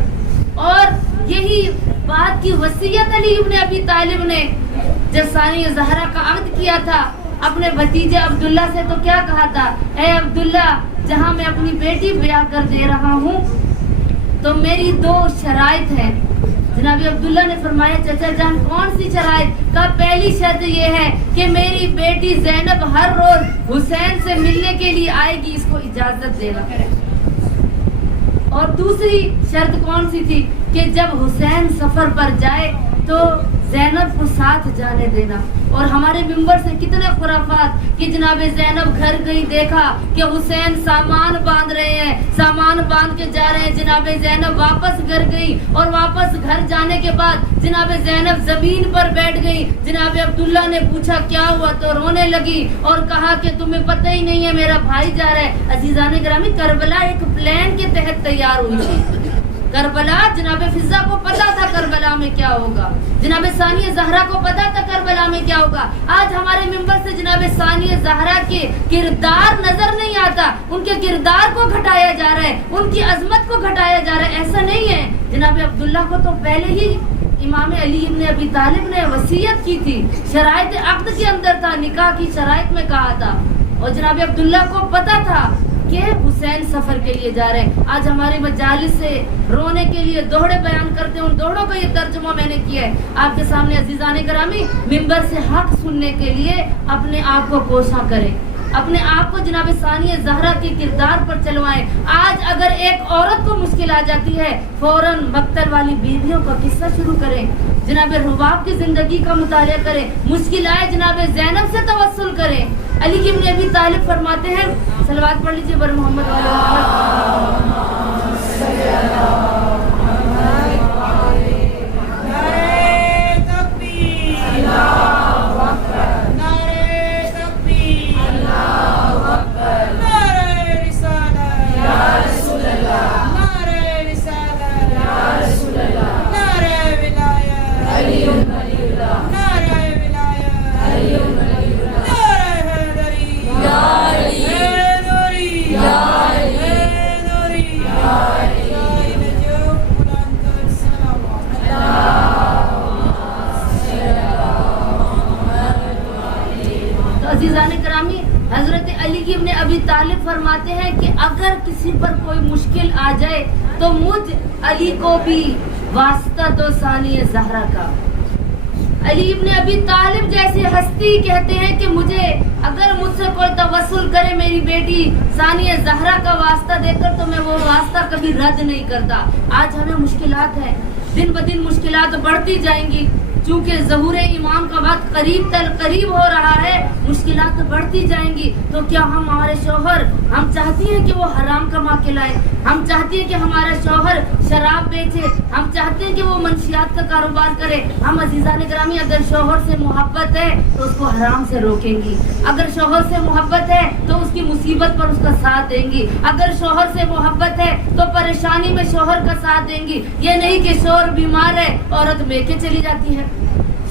اور یہی بات کی وصیت علی ابن ابی طالب نے جب ثانیہ زہرا کا عقد کیا تھا اپنے بھتیجے عبداللہ سے تو کیا کہا تھا؟ اے عبداللہ جہاں میں اپنی بیٹی بیاہ کر دے رہا ہوں تو میری 2 شرائط ہیں. جناب عبداللہ نے فرمایا چچا جان کون سی شرائط؟ کا پہلی شرط یہ ہے کہ میری بیٹی زینب ہر روز حسین سے ملنے کے لیے آئے گی، اس کو اجازت دے گا. اور دوسری شرط کون سی تھی؟ کہ جب حسین سفر پر جائے تو زینب کو ساتھ جانے دینا. اور ہمارے ممبر سے کتنے خرافات کہ جناب زینب گھر گئی، دیکھا کہ حسین سامان باندھ رہے ہیں، سامان باندھ کے جا رہے ہیں. جناب زینب واپس گھر گئی اور واپس گھر جانے کے بعد جناب زینب زمین پر بیٹھ گئی. جناب عبداللہ نے پوچھا کیا ہوا تو رونے لگی اور کہا کہ تمہیں پتہ ہی نہیں ہے میرا بھائی جا رہا ہے. عزیزان گرامی کربلا ایک پلان کے تحت تیار ہوئی تھی. کربلا جناب فضا کو پتا تھا کربلا میں کیا ہوگا، جناب ثانیہ زہرا کو پتا تھا کربلا میں کیا ہوگا. آج ہمارے ممبر سے جناب ثانیہ زہرا کے کردار نظر نہیں آتا، ان کے کردار کو گھٹایا جا رہا ہے، ان کی عظمت کو گھٹایا جا رہا ہے. ایسا نہیں ہے. جناب عبداللہ کو تو پہلے ہی امام علی ابن ابی طالب نے وصیت کی تھی، شرائط عقد کے اندر تھا، نکاح کی شرائط میں کہا تھا. اور جناب عبداللہ کو پتا تھا کہ حسین سفر کے لیے جا رہے ہیں. آج ہمارے مجالس سے رونے کے لیے دوہڑے بیان کرتے ہیں، ان دوہڑوں کا یہ ترجمہ میں نے کیا ہے آپ کے سامنے. عزیزان گرامی ممبر سے حق سننے کے لیے اپنے آپ کو کوشاں کریں، اپنے آپ کو جناب ثانیہ زہرا کے کردار پر چلوائیں. آج اگر ایک عورت کو مشکل آ جاتی ہے فوراً مقتل والی بیویوں کا قصہ شروع کریں، جناب رباب کی زندگی کا مطالعہ کریں. مشکل آئے جناب زینب سے توسل کریں. علی ابن ابی طالب فرماتے ہیں، صلوات پڑھ لیجیے بر محمد حضرت علی ابن ابی طالب فرماتے ہیں کہ اگر کسی پر کوئی مشکل آ جائے تو مجھ علی کو بھی واسطہ دو ثانیہ زہرا کا. علی ابن ابی طالب جیسی ہستی کہتے ہیں کہ مجھے اگر مجھ سے کوئی توسل کرے میری بیٹی ثانیہ زہرا کا واسطہ دے کر تو میں وہ واسطہ کبھی رد نہیں کرتا. آج ہمیں مشکلات ہیں, دن بدن مشکلات بڑھتی جائیں گی, چونکہ ظہور امام کا وقت قریب ہو رہا ہے, مشکلات بڑھتی جائیں گی. تو کیا ہمارے شوہر, ہم چاہتی ہیں کہ وہ حرام کما کے لائے, ہم چاہتے ہیں کہ ہمارا شوہر شراب بیچے, ہم چاہتے ہیں کہ وہ منشیات کا کاروبار کرے. ہم عزیزان گرامی اگر شوہر سے محبت ہے تو اس کو حرام سے روکیں گی, اگر شوہر سے محبت ہے تو اس کی مصیبت پر اس کا ساتھ دیں گی, اگر شوہر سے محبت ہے تو پریشانی میں شوہر کا ساتھ دیں گی. یہ نہیں کہ شوہر بیمار ہے عورت میکے چلی جاتی ہے,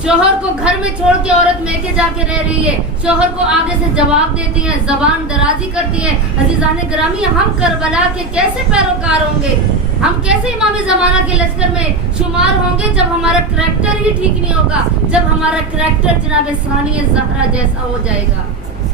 شوہر کو گھر میں چھوڑ کے عورت میکے جا کے رہ رہی ہے, شوہر کو آگے سے جواب دیتی ہے, زبان درازی کرتی ہے. عزیزان گرامی ہم کربلا کے کیسے پیروکار ہوں گے, ہم کیسے امام زمانہ کے لشکر میں شمار ہوں گے جب ہمارا کریکٹر ہی ٹھیک نہیں ہوگا, جب ہمارا کریکٹر جناب ثانیہ زہرا جیسا ہو جائے گا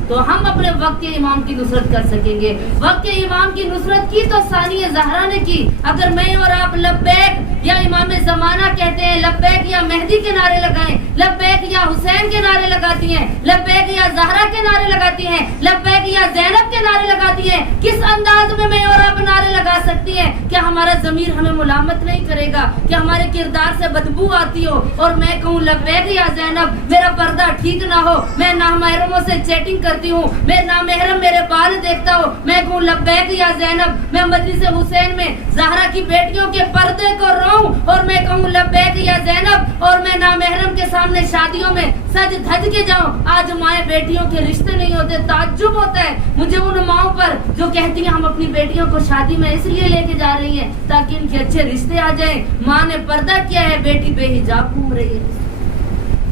تو ہم اپنے وقت کے امام کی نصرت کر سکیں گے. وقت کے امام کی نصرت کی تو ثانیہ زہرا نے کی. اگر میں اور آپ لبیک یا امام زمانہ کہتے ہیں, لبیک یا مہدی کے نعرے لگائیں, لبیک یا حسین کے نعرے لگاتی ہیں, لبیک یا زہرا کے نعرے لگاتی ہیں, لبیک یا زینب کے نعرے لگاتی ہیں, کس انداز میں اور آپ نعرے لگا سکتی ہیں؟ کیا ہمارا ضمیر ہمیں ملامت نہیں کرے گا کہ ہمارے کردار سے بدبو آتی ہو اور میں کہوں لبیک یا زینب میرا پردہ ٹھیک نہ ہو, میں نامحرموں سے چیٹنگ کرتی ہوں, میں نامحرم میرے بال دیکھتا ہوں, میں کہوں لبیک یا زینب میں مجلس حسین میں زہرا کی بیٹیوں کے پردے کو روؤں اور میں کہوں لبیک یا زینب, اور میں نامحرم کے سامنے شادیوں میں سج دھج کے جاؤں. آج مائیں بیٹیوں کے رشتے نہیں ہوتے, تعجب ہوتا ہے مجھے ان ماؤں پر جو کہتی ہیں ہم اپنی بیٹیوں کو شادی میں اس لیے لے کے جا رہی ہیں تاکہ ان کے اچھے رشتے آ جائیں. ماں نے پردہ کیا ہے, بیٹی بے حجاب گھوم رہی ہے,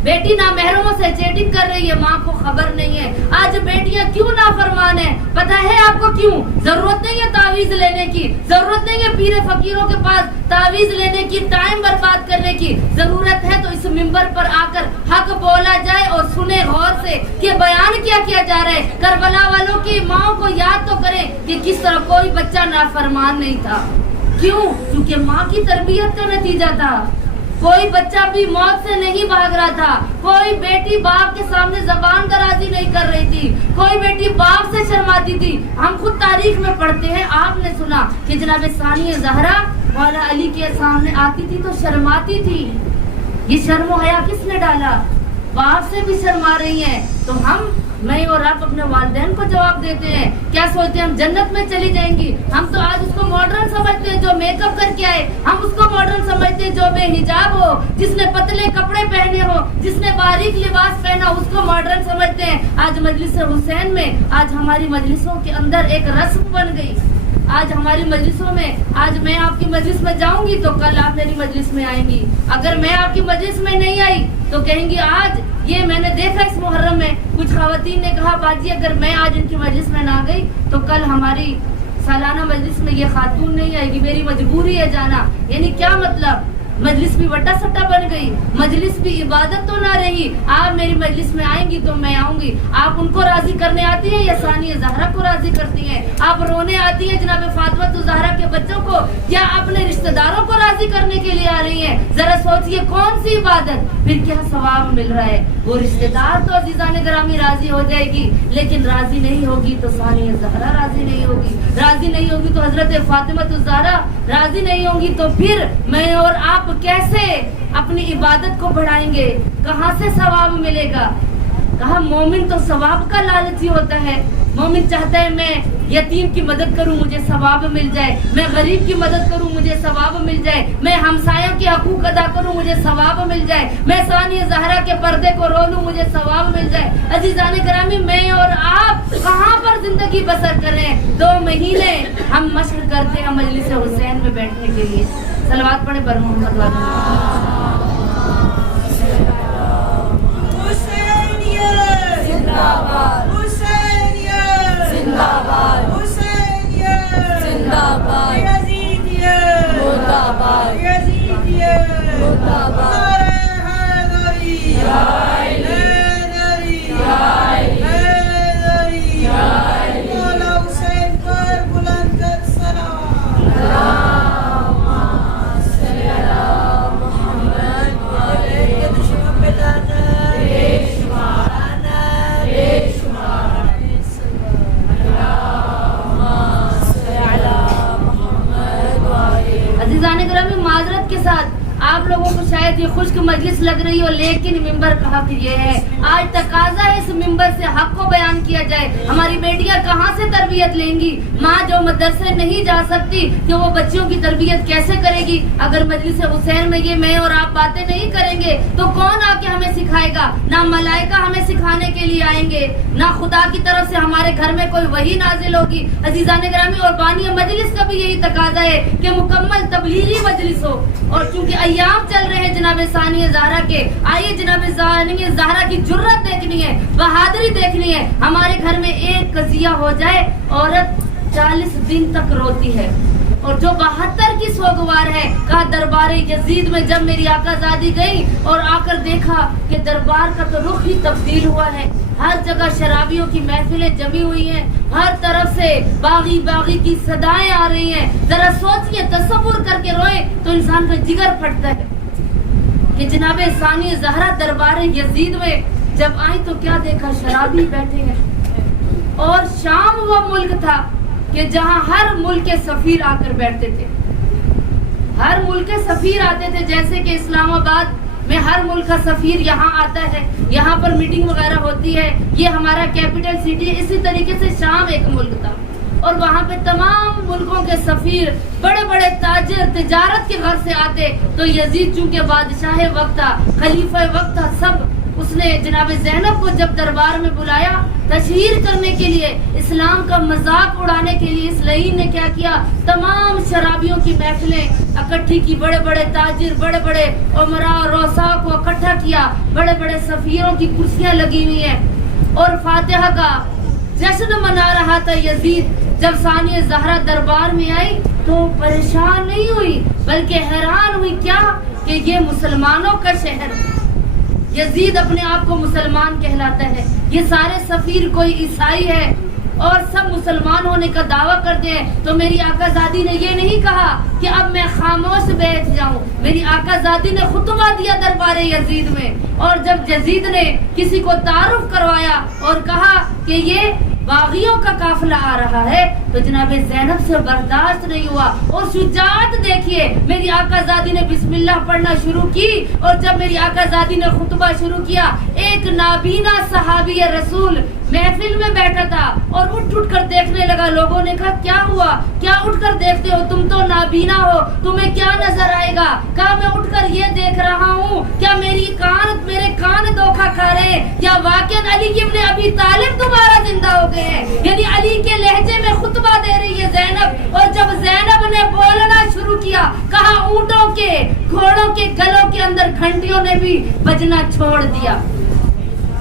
بیٹی نامحرموں سے چیٹنگ کر رہی ہے, ماں کو خبر نہیں ہے. آج بیٹیاں کیوں نافرمان ہیں پتہ ہے آپ کو کیوں؟ ضرورت نہیں ہے تعویذ لینے کی, ضرورت نہیں ہے پیر فقیروں کے پاس تعویذ لینے کی, ٹائم برباد کرنے کی. ضرورت ہے تو اس منبر پر آ کر حق بولا جائے اور سنے غور سے کہ بیان کیا جا رہا ہے. کربلا والوں کی ماں کو یاد تو کریں کہ کس طرح کوئی بچہ نافرمان نہیں تھا. کیوں؟ کیونکہ ماں کی تربیت کا نتیجہ تھا. کوئی بچہ بھی موت سے نہیں بھاگ رہا تھا, کوئی بیٹی باپ کے سامنے زبان درازی نہیں کر رہی تھی, کوئی بیٹی باپ سے شرماتی تھی. ہم خود تاریخ میں پڑھتے ہیں, آپ نے سنا کہ جناب ثانیہ زہرا مولا علی کے سامنے آتی تھی تو شرماتی تھی. یہ شرم و حیا کس نے ڈالا؟ باپ سے بھی شرما رہی ہیں. تو میں اور آپ اپنے والدین کو جواب دیتے ہیں. کیا سوچتے ہیں ہم جنت میں چلی جائیں گی؟ ہم تو آج اس کو ماڈرن سمجھتے ہیں جو میک اپ کر کے آئے, ہم اس کو ماڈرن سمجھتے ہیں جو بے حجاب ہو, جس نے پتلے کپڑے پہنے ہو, جس نے باریک لباس پہنا, اس کو ماڈرن سمجھتے ہیں. آج مجلس حسین میں, آج ہماری مجلسوں کے اندر ایک رسم بن گئی. آج ہماری مجلسوں میں, آج میں آپ کی مجلس میں جاؤں گی تو کل آپ میری مجلس میں آئیں گی. اگر میں آپ کی مجلس میں نہیں آئی تو کہیں گی آج یہ میں نے دیکھا اس محرم میں کچھ خواتین نے کہا باجی اگر میں آج ان کی مجلس میں نہ گئی تو کل ہماری سالانہ مجلس میں یہ خاتون نہیں آئے گی, میری مجبوری ہے جانا. یعنی کیا مطلب؟ مجلس بھی وٹا سٹا بن گئی, مجلس بھی عبادت تو نہ رہی. آپ میری مجلس میں آئیں گی تو میں آؤں گی. آپ ان کو راضی کرنے آتی ہیں یا ثانیہ زہرا کو راضی کرتی ہیں؟ آپ رونے آتی ہیں جناب فاطمہ زہرا کے بچوں کو یا اپنے رشتہ داروں کو راضی کرنے کے لیے آ رہی ہیں؟ ذرا سوچئے کون سی عبادت, پھر کیا ثواب مل رہا ہے؟ وہ رشتہ دار تو عزیزان گرامی راضی ہو جائے گی, لیکن راضی نہیں ہوگی تو ثانیہ زہرا راضی نہیں ہوگی, راضی نہیں ہوگی تو حضرت فاطمہ زہرا راضی نہیں ہوگی. تو پھر میں اور آپ کیسے اپنی عبادت کو بڑھائیں گے؟ کہاں سے ثواب ملے گا؟ کہا مومن تو ثواب کا لالچی ہوتا ہے. مومن چاہتا ہے میں یتیم کی مدد کروں مجھے ثواب مل جائے, میں غریب کی مدد کروں مجھے ثواب مل جائے, میں ہمسایوں کے حقوق ادا کروں مجھے ثواب مل جائے, میں ثانیہ زہرا کے پردے کو رو لوں مجھے ثواب مل جائے. عزیزان گرامی میں اور آپ کہاں پر زندگی بسر کریں؟ 2 مہینے ہم مشق کرتے ہیں مجلس حسین میں بیٹھنے کے لیے. صلوات پڑھیں بر محمد وعلیہ. لوگوں کو شاید یہ خشک مجلس لگ رہی ہو، لیکن ممبر کا حق یہ ہے، آج تقاضا ہے اس ممبر سے حق کو بیان کیا جائے۔ ہماری بیٹیاں کہاں سے تربیت لیں گی؟ ماں جو مدرسے نہیں جا سکتی کہ وہ بچوں کی تربیت کیسے کرے گی؟ اگر مجلس حسین میں یہ میں اور آپ باتیں نہیں کریں گے تو کون آ کے ہمیں سکھائے گا؟ نہ ملائکہ ہمیں سکھانے کے لیے آئیں گے، نہ خدا کی طرف سے ہمارے گھر میں کوئی وحی نازل ہوگی۔ عزیزان گرامی، اور بانی مجلس کا بھی یہی تقاضا ہے کہ مکمل تبلیغی مجلس ہو، اور چونکہ ایام چل رہے ہیں جناب ثانیہ زہرا کے، آئیے جناب ثانیہ زہرا کی جرت دیکھنی ہے، بہادری دیکھنی ہے۔ ہمارے گھر میں ایک قضیہ ہو جائے، عورت 40 دن تک روتی ہے، اور جو 72 کی سوگوار ہے، کہا دربار یزید میں جب میری آقا زادی گئی اور آ کر دیکھا کہ دربار کا تو رخ ہی تبدیل ہوا ہے، ہر جگہ شرابیوں کی محفلیں جمی ہوئی ہیں، ہر طرف سے باغی باغی کی صدائیں آ رہی ہیں۔ ذرا سوچئے، تصور کر کے روئے تو انسان کا جگر پھٹتا ہے کہ جناب ثانیہ زہرا دربار یزید میں جب آئی تو کیا دیکھا؟ شرابی بیٹھے ہیں، اور شام وہ ملک تھا کہ جہاں ہر ملک کے سفیر آ کر بیٹھتے تھے، ہر ملک کے سفیر آتے تھے، جیسے کہ اسلام آباد میں ہر ملک کا سفیر یہاں آتا ہے، یہاں پر میٹنگ وغیرہ ہوتی ہے، یہ ہمارا کیپٹل سٹی ہے۔ اسی طریقے سے شام ایک ملک تھا، اور وہاں پہ تمام ملکوں کے سفیر، بڑے بڑے تاجر تجارت کے گھر سے آتے، تو یزید چونکہ بادشاہ وقت تھا، خلیفہ وقت تھا، سب اس نے جناب زینب کو جب دربار میں بلایا تشہیر کرنے کے لیے، اسلام کا مذاق اڑانے کے لیے، اس لعین نے کیا کیا؟ تمام شرابیوں کی محفلیں اکٹھی کی، بڑے بڑے تاجر، بڑے بڑے عمراء روسا کو اکٹھا کیا، بڑے بڑے سفیروں کی کرسیاں لگی ہوئی ہیں، اور فاتحہ کا جشن منا رہا تھا یزید۔ جب ثانیہ زہرا دربار میں آئی تو پریشان نہیں ہوئی، بلکہ حیران ہوئی، کیا کہ یہ مسلمانوں کا شہر، یزید اپنے آپ کو مسلمان کہلاتا ہے، یہ سارے سفیر کوئی عیسائی ہے اور سب مسلمان ہونے کا دعویٰ کرتے ہیں، تو میری آقا زادی نے یہ نہیں کہا کہ اب میں خاموش بیٹھ جاؤں، میری آقا زادی نے خطبہ دیا دربار یزید میں، اور جب یزید نے کسی کو تعارف کروایا اور کہا کہ یہ باغیوں کا قافلہ آ رہا ہے، تو جناب زینب سے برداشت نہیں ہوا، اور شجاعت دیکھیے، میری آقا زادی نے بسم اللہ پڑھنا شروع کی، اور جب میری آقا زادی نے خطبہ شروع کیا، ایک نابینا صحابی رسول محفل میں بیٹھا تھا اور اٹھ کر دیکھنے لگا۔ لوگوں نے کہا کیا ہوا، کیا اٹھ کر دیکھتے ہو، تم تو نابینا ہو، تمہیں کیا نظر آئے گا؟ کہا میں اٹھ کر یہ دیکھ رہا ہوں، کیا میرے کان دھوکہ کھا رہے ہیں، یا واقعاً علی ابن ابی طالب دوبارہ زندہ ہو گئے ہیں؟ یعنی علی کے لہجے میں خطبہ دے رہی ہے زینب، اور جب زینب نے بولنا شروع کیا، کہا اونٹوں کے گھوڑوں کے گلوں کے اندر گھنٹیوں نے بھی بجنا چھوڑ دیا۔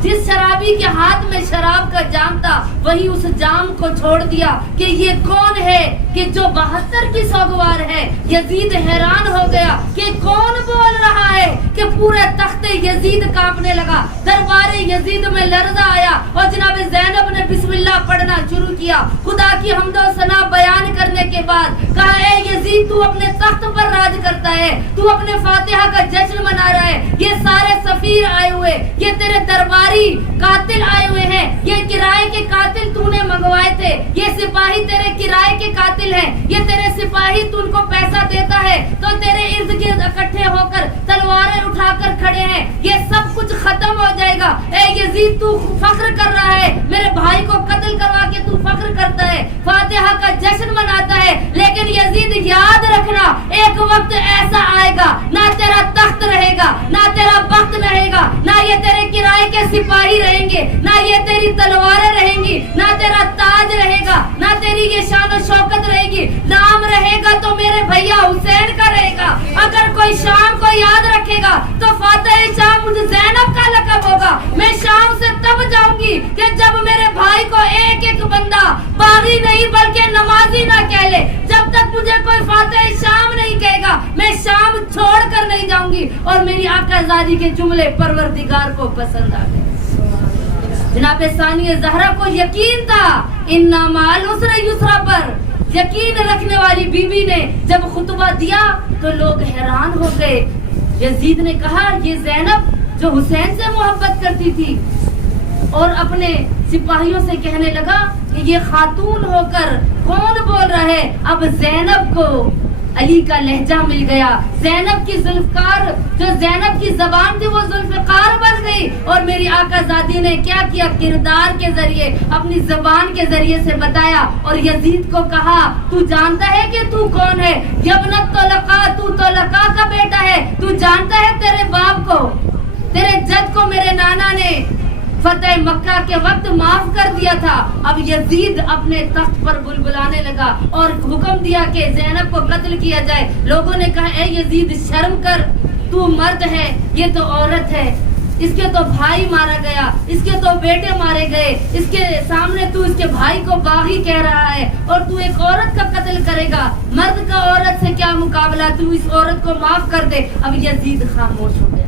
جس شرابی کے ہاتھ میں شراب کا جام تھا، وہی اس جام کو چھوڑ دیا کہ یہ کون ہے کہ جو 72 کی سوگوار ہے۔ یزید حیران ہو گیا کہ کون بول رہا ہے، کہ پورے تخت یزید کانپنے لگا، دربار یزید میں لرزہ آیا، اور جناب زینب نے بسم اللہ پڑھنا شروع کیا، خدا کی حمد و ثنا بیان کرنے کے بعد کہا اے یزید، تو اپنے تخت پر راج کرتا ہے، تو اپنے فاتحہ کا جشن منا رہا ہے، یہ سارے سفیر آئے ہوئے، یہ تیرے درباری قاتل آئے ہوئے ہیں، یہ کرائے کے قاتل تو نے منگوائے تھے، یہ سپاہی تیرے کرائے کے قاتل ہیں، یہ تیرے سپاہی تو ان کو پیسہ دیتا ہے تو تیرے ارد گرد اکٹھے ہو کر تلواریں اٹھا کر کھڑے ہیں، یہ سب کچھ ختم ہو جائے گا۔ اے یزید، تو فخر کر رہا ہے، میرے بھائی کو قتل کروا کے تو فخر کرتا ہے، فاتحہ کا جشن مناتا ہے، لیکن یزید یاد رکھنا، ایک وقت ایسا آئے گا، نہ تیرا تخت رہے گا، نہ تیرا بخت رہے گا، نہ یہ تیرے کرائے کے سپاہی رہیں گے، نہ یہ تیری تلواریں رہیں گی، نہ تیرا تاج رہے گا، نہ تیری یہ شان و شوکت رہے گی، نام رہے گا تو میرے بھیا حسین کا رہے گا۔ اگر کوئی شام کو یاد رکھے گا تو فاتح شام مجھے زینب کا لقب ہوگا۔ میں شام سے تب جاؤں گی کہ جب میرے بھائی کو ایک ایک بندہ باغی نہیں بلکہ نمازی نہ کہہ لے، جب تک مجھے کوئی فاتح شام نہیں کہے گا میں شام چھوڑ کر نہیں جاؤں گی۔ اور میری آقا زادی کے جملے پروردگار کو پسند آ گئے۔ جناب ثانیہ زہرا کو یقین تھا اِنَّ مَعَ الْعُسْرِ یسرا پر، یقین رکھنے والی بی بی نے جب خطبہ دیا تو لوگ حیران ہو گئے۔ یزید نے کہا یہ زینب جو حسین سے محبت کرتی تھی، اور اپنے سپاہیوں سے کہنے لگا کہ یہ خاتون ہو کر کون بول رہا ہے، اب زینب کو علی کا لہجہ مل گیا، زینب کی ذوالفقار جو زینب کی زبان تھی وہ ذوالفقار بن گئی، اور میری آقا زادی نے کیا کیا، کردار کے ذریعے اپنی زبان کے ذریعے سے بتایا، اور یزید کو کہا تو جانتا ہے کہ تو کون ہے، یبنت طلقہ، تو طلقہ کا بیٹا ہے، تو جانتا ہے تیرے باپ کو، تیرے جد کو میرے نانا نے فتح مکہ کے وقت معاف کر دیا تھا۔ اب یزید اپنے تخت پر بلبلانے لگا اور حکم دیا کہ زینب کو قتل کیا جائے۔ لوگوں نے کہا اے یزید شرم کر، تو مرد ہے، یہ تو عورت ہے، اس کے تو بھائی مارا گیا، اس کے تو بیٹے مارے گئے، اس کے سامنے تو اس کے بھائی کو باغی کہہ رہا ہے، اور تو ایک عورت کا قتل کرے گا، مرد کا عورت سے کیا مقابلہ، تو اس عورت کو معاف کر دے۔ اب یزید خاموش ہو گیا۔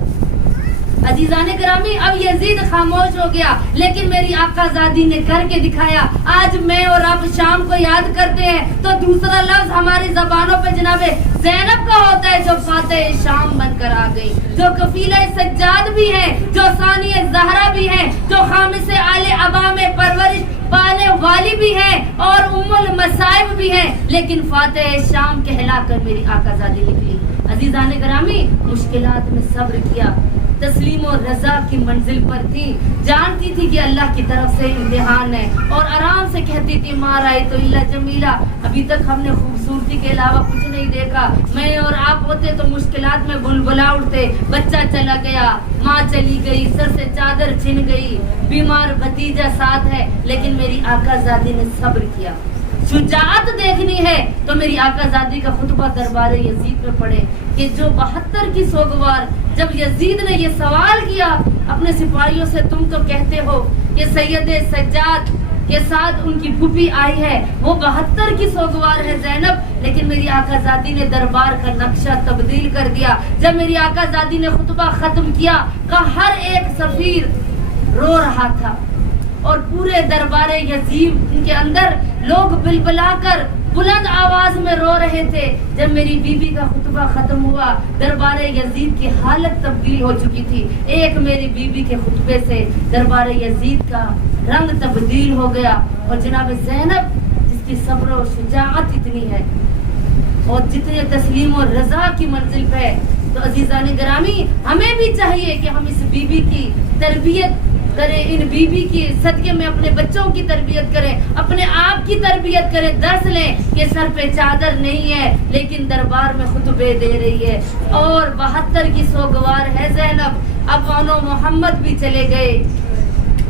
عزیزان گرامی، اب یزید خاموش ہو گیا، لیکن میری آقا زادی نے کر کے دکھایا۔ آج میں اور آپ شام کو یاد کرتے ہیں تو دوسرا لفظ ہماری زبانوں پہ جناب زینب کا ہوتا ہے، جو فاتح شام بن کر آ گئی، جو کفیلہ سجاد بھی ہے، جو ثانی زہرا بھی ہے، جو خامس آل ابا میں پرورش پانے والی بھی ہے، اور ام المصائب بھی ہے، لیکن فاتح شام کہلا کر میری آقا زادی نکلی۔ عزیزان گرامی، مشکلات میں صبر کیا، تسلیم و رضا کی منزل پر تھی، جانتی تھی کہ اللہ کی طرف سے امتحان ہے، اور آرام سے کہتی تھی ما رأیت الا جمیلہ، ابھی تک ہم نے خوبصورتی کے علاوہ کچھ نہیں دیکھا۔ میں اور آپ ہوتے تو مشکلات میں بلبلا اٹھتے، بچہ چلا گیا، ماں چلی گئی، سر سے چادر چھن گئی، بیمار بھتیجا ساتھ ہے، لیکن میری آقا زادی نے صبر کیا۔ شجاعت دیکھنی ہے تو میری آقا زادی کا خطبہ دربار یزید میں پڑھے کہ جو 72 کی سوگوار جب یزید نے یہ سوال کیا اپنے سپاہیوں سے، تم تو کہتے ہو کہ سید سجاد کے ساتھ ان کی پھوپھی آئی ہے، وہ 72 کی سوگوار ہے زینب، لیکن میری آقا زادی نے دربار کا نقشہ تبدیل کر دیا۔ جب میری آقا زادی نے خطبہ ختم کیا کہ ہر ایک سفیر رو رہا تھا، اور پورے دربار یزید کے اندر لوگ بلبلا کر بلند آواز میں رو رہے تھے۔ جب میری بیوی کا خطبہ ختم ہوا، دربار یزید کی حالت تبدیل ہو چکی تھی۔ ایک میری بیوی کے خطبے سے دربار یزید کا رنگ تبدیل ہو گیا، اور جناب زینب جس کی صبر و شجاعت اتنی ہے اور جتنے تسلیم و رضا کی منزل پہ ہے، تو عزیزان گرامی ہمیں بھی چاہیے کہ ہم اس بیوی کی تربیت کریں، ان بیوی کی صدقے میں اپنے بچوں کی تربیت کریں، اپنے آپ کی تربیت کریں، درس لیں کہ سر پہ چادر نہیں ہے لیکن دربار میں خطبے دے رہی ہے، اور 72 کی سوگوار ہے زینب۔ اب اونو محمد بھی چلے گئے،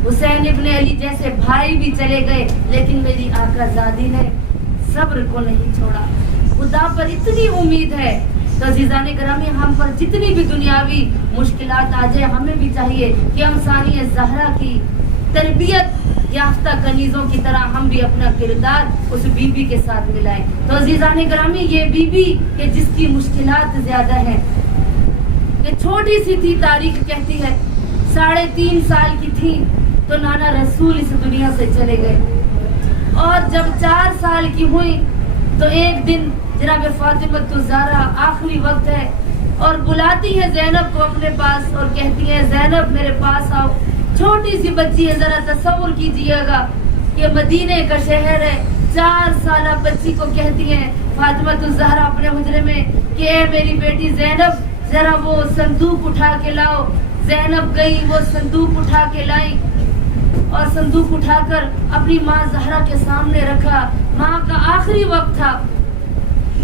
حسین ابن علی جیسے بھائی بھی چلے گئے، لیکن میری آقا زادی نے صبر کو نہیں چھوڑا۔ خدا پر اتنی امید ہے تو عزیزان گرامی ہم پر جتنی بھی دنیاوی مشکلات آ جائے، ہمیں بھی چاہیے کہ ہم ثانی زہرا کی تربیت یافتہ کنیزوں کی طرح ہم بھی اپنا کردار اس بی بی کے ساتھ ملائیں۔ تو عزیزان گرامی یہ بی بی کہ جس کی مشکلات زیادہ ہیں، کہ چھوٹی سی تھی، تاریخ کہتی ہے 3.5 سال کی تھی تو نانا رسول اس دنیا سے چلے گئے، اور جب 4 سال کی ہوئی تو ایک دن جناب فاطمہ الزہرا آخری وقت ہے اور بلاتی ہے زینب کو اپنے پاس اور کہتی ہے زینب میرے پاس آؤ۔ چھوٹی سی بچی ہے، ذرا تصور کیجئے گا کہ مدینے کا شہر ہے، 4 سالہ بچی کو کہتی ہے فاطمہ الزہرا اپنے حجرے میں کہ اے میری بیٹی زینب ذرا وہ صندوق اٹھا کے لاؤ۔ زینب گئی، وہ صندوق اٹھا کے لائی، اور صندوق اٹھا کر اپنی ماں زہرا کے سامنے رکھا۔ ماں کا آخری وقت تھا،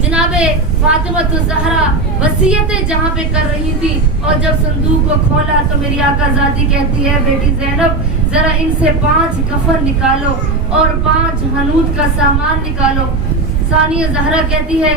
جناب فاطمہ الزہرا وصیتیں جہاں پہ کر رہی تھی، اور جب صندوق کو کھولا تو میری آقا زادی کہتی ہے بیٹی زینب ذرا ان سے 5 کفن نکالو اور 5 حنوط کا سامان نکالو۔ ثانیہ زہرا کہتی ہے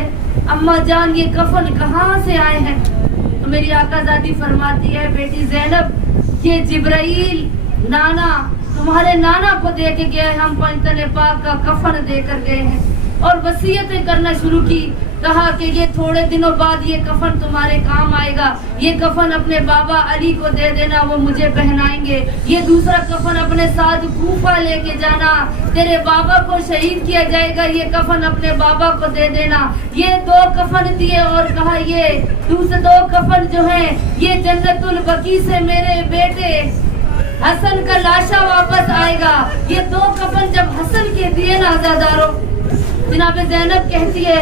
اماں جان یہ کفن کہاں سے آئے ہیں؟ تو میری آقا زادی فرماتی ہے بیٹی زینب یہ جبرائیل نانا تمہارے نانا کو دے کے گئے، ہم پنجتن پاک کا کفن دے کر گئے ہیں، اور وصیتیں کرنا شروع کی۔ کہا کہ یہ تھوڑے دنوں بعد یہ کفن تمہارے کام آئے گا، یہ کفن اپنے بابا علی کو دے دینا، وہ مجھے پہنائیں گے، یہ دوسرا کفن اپنے ساتھ کوفہ لے کے جانا، تیرے بابا کو شہید کیا جائے گا، یہ کفن اپنے بابا کو دے دینا۔ یہ 2 کفن دیے اور کہا یہ دوسرے 2 کفن جو ہیں یہ جنت البقیع سے میرے بیٹے حسن کا لاشا واپس آئے گا۔ یہ 2 کفن جب حسن کے دیے نا عزادارو، جناب زینب کہتی ہے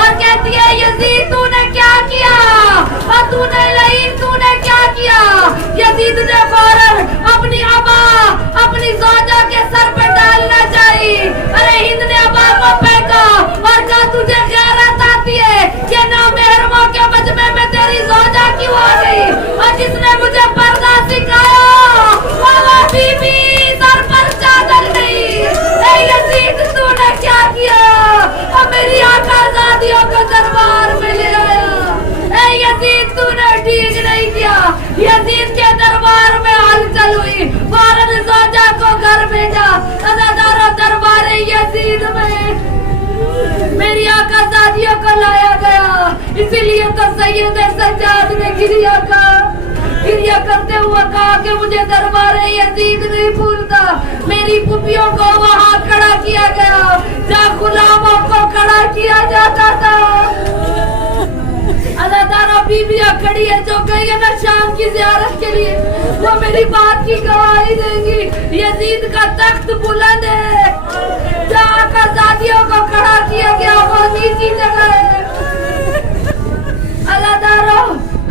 اور کہتی ہے یزید تو نے کیا کیا اور تو نے لعین تو نے کیا کیا. یزید نے فوراً اپنی ابا اپنی زوجہ کے سر پہ ڈالنا چاہیے. ارے ہند نے ابا کو پھینکا اور کہا تجھے غیرت آتی ہے کہ نامحرموں کے مجمع میں تیری زوجہ کیوں آ گئی اور جس نے مجھے پردہ سکھایا وہ بی بی سر پر چادر نہیں. اے یزید تو نے کیا کیا اور میری آقا زادیوں کو دربار میں لے آیا. اے یزید تو نے ٹھیک نہیں کیا. یزید کے دربار میں ہلچل ہوئی. فوراً زوجہ کو گھر بھیجا. عزاداروں دربار یزید میں میری آقا زادیوں کو لایا گیا. اسی لیے تو سید سجاد نے گریا کرتے ہوئے کہا کہ مجھے دربار یزید نہیں بھولتا. میری پھوپھیوں کو وہاں کھڑا کیا گیا جہاں غلاموں کو کھڑا کیا جاتا تھا. عزاداروں بیویاں کھڑی ہے جو گئی ہے نا شام کی زیارت کے لیے, وہ میری بات کی گواہی دیں گی. یزید کا تخت بلند ہے, جہاں کا زادیوں کو کھڑا کیا گیا وہ نیچی جگہ ہے. عزاداروں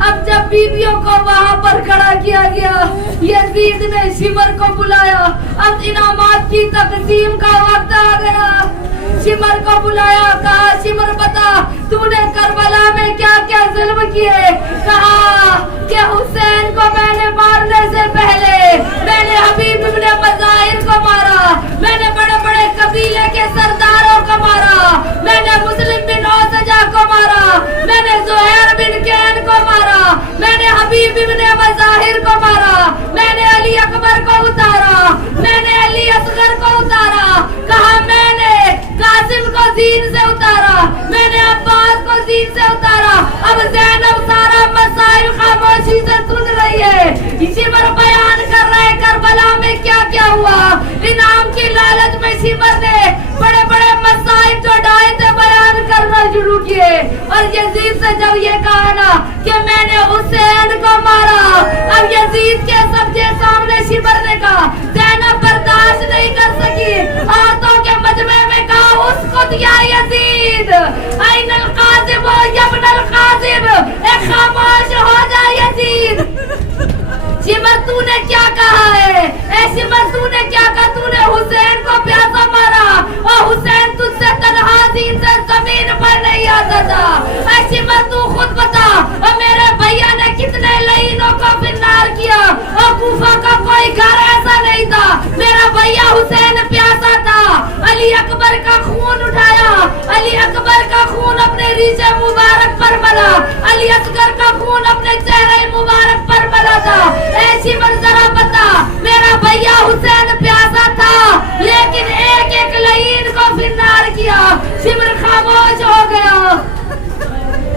اب جب بیویوں کو وہاں پر کھڑا کیا گیا, یزید نے شمر کو بلایا. اب انعامات کی تقسیم کا وقت آ گیا. شمر کو بلایا, کہا شمر بتا تو نے کربلا میں کیا کیا ظلم کیے. کہا کہ حسین کو میں نے مارنے سے پہلے میں نے حبیب ابن مظاہر کو مارا, میں نے بڑے بڑے قبیلے کے سرداروں کو مارا, میں نے مسلم بن اوسجا کو مارا, میں نے زہیر بن کین کو مارا, میں نے حبیب ابن مظاہر کو مارا, میں نے علی اکبر کو اتارا, میں نے علی اصغر کو اتارا. کہا میں نے قاسم کو دین سے اتارا, میں نے عباس کو دین سے اتارا. اب زینب سارا مسائل خاموشی سے سن رہی ہے. شمر بیان کر رہے کربلا میں کیا کیا ہوا. انعام کی لالچ میں شمر نے بڑے بڑے مسائل جو ڈائے تھے بیان کرنا شروع کیے. اور یزید سے جب یہ کہا نا کہ میں نے حسین کو مارا, اب یزید کے سبجے سامنے شمر نے کہا زینب برداشت نہیں کر سکی, عورتوں کے مجمع میں کہا اس کو دیا یزید. این القاذب یبن القاذب, اے خاموش ہو جا یزید. شمر تو نے کیا کہا ہے, اے شمر تو نے کیا کہا. تو نے حسین کو پیاسا مارا اور حسین تجھ سے تنہا دین سے زمین پر نہیں آتا تھا. اے شمر تو خود بتا اور میرے بھیا نے کتنے لعینوں کو فنار کیا اور کوفہ کا کوئی گھر ایسا نہیں تھا. میرا بھیا حسین پیاسا تھا, علی اکبر کا خون اٹھایا, علی اکبر کا خون اپنے ریشے مبارک پر ملا, علی اصغر کا خون اپنے چہرے مبارک پر ملا تھا. اے شمر ذرا بتا میرا بھیا حسین پیاسا تھا لیکن ایک ایک لعین کو فنار کیا. شمر خاموش ہو گیا.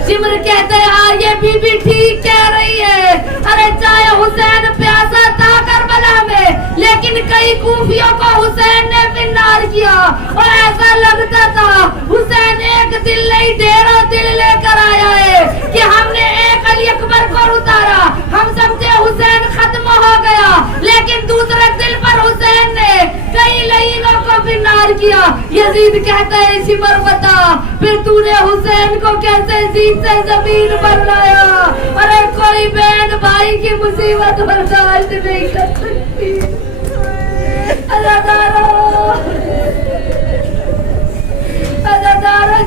شمر کہتے ہیں ہاں یہ بی بی ٹھیک کہہ رہی ہے. ارے چاہے حسین پیاسا تھا کربلا میں, لیکن کئی کوفیوں کو حسین نے فنار کیا اور ایسا لگتا تھا حسین ایک دل نہیں ڈھیروں دل لے کر آیا ہے کہ ہم نے ایک علی اکبر کو اتارا, ہم سمجھے حسین ختم ہو گیا, لیکن دوسرے دل پر حسین نے کئی لعینوں کو فنار کیا. یزید کہتا ہے شمر بتا پھر تو نے حسین کو کیسے زین سے زمین پر لایا. ارے کوئی بہن بھائی کی مصیبت برداشت نہیں کر سکتی. عزاداروں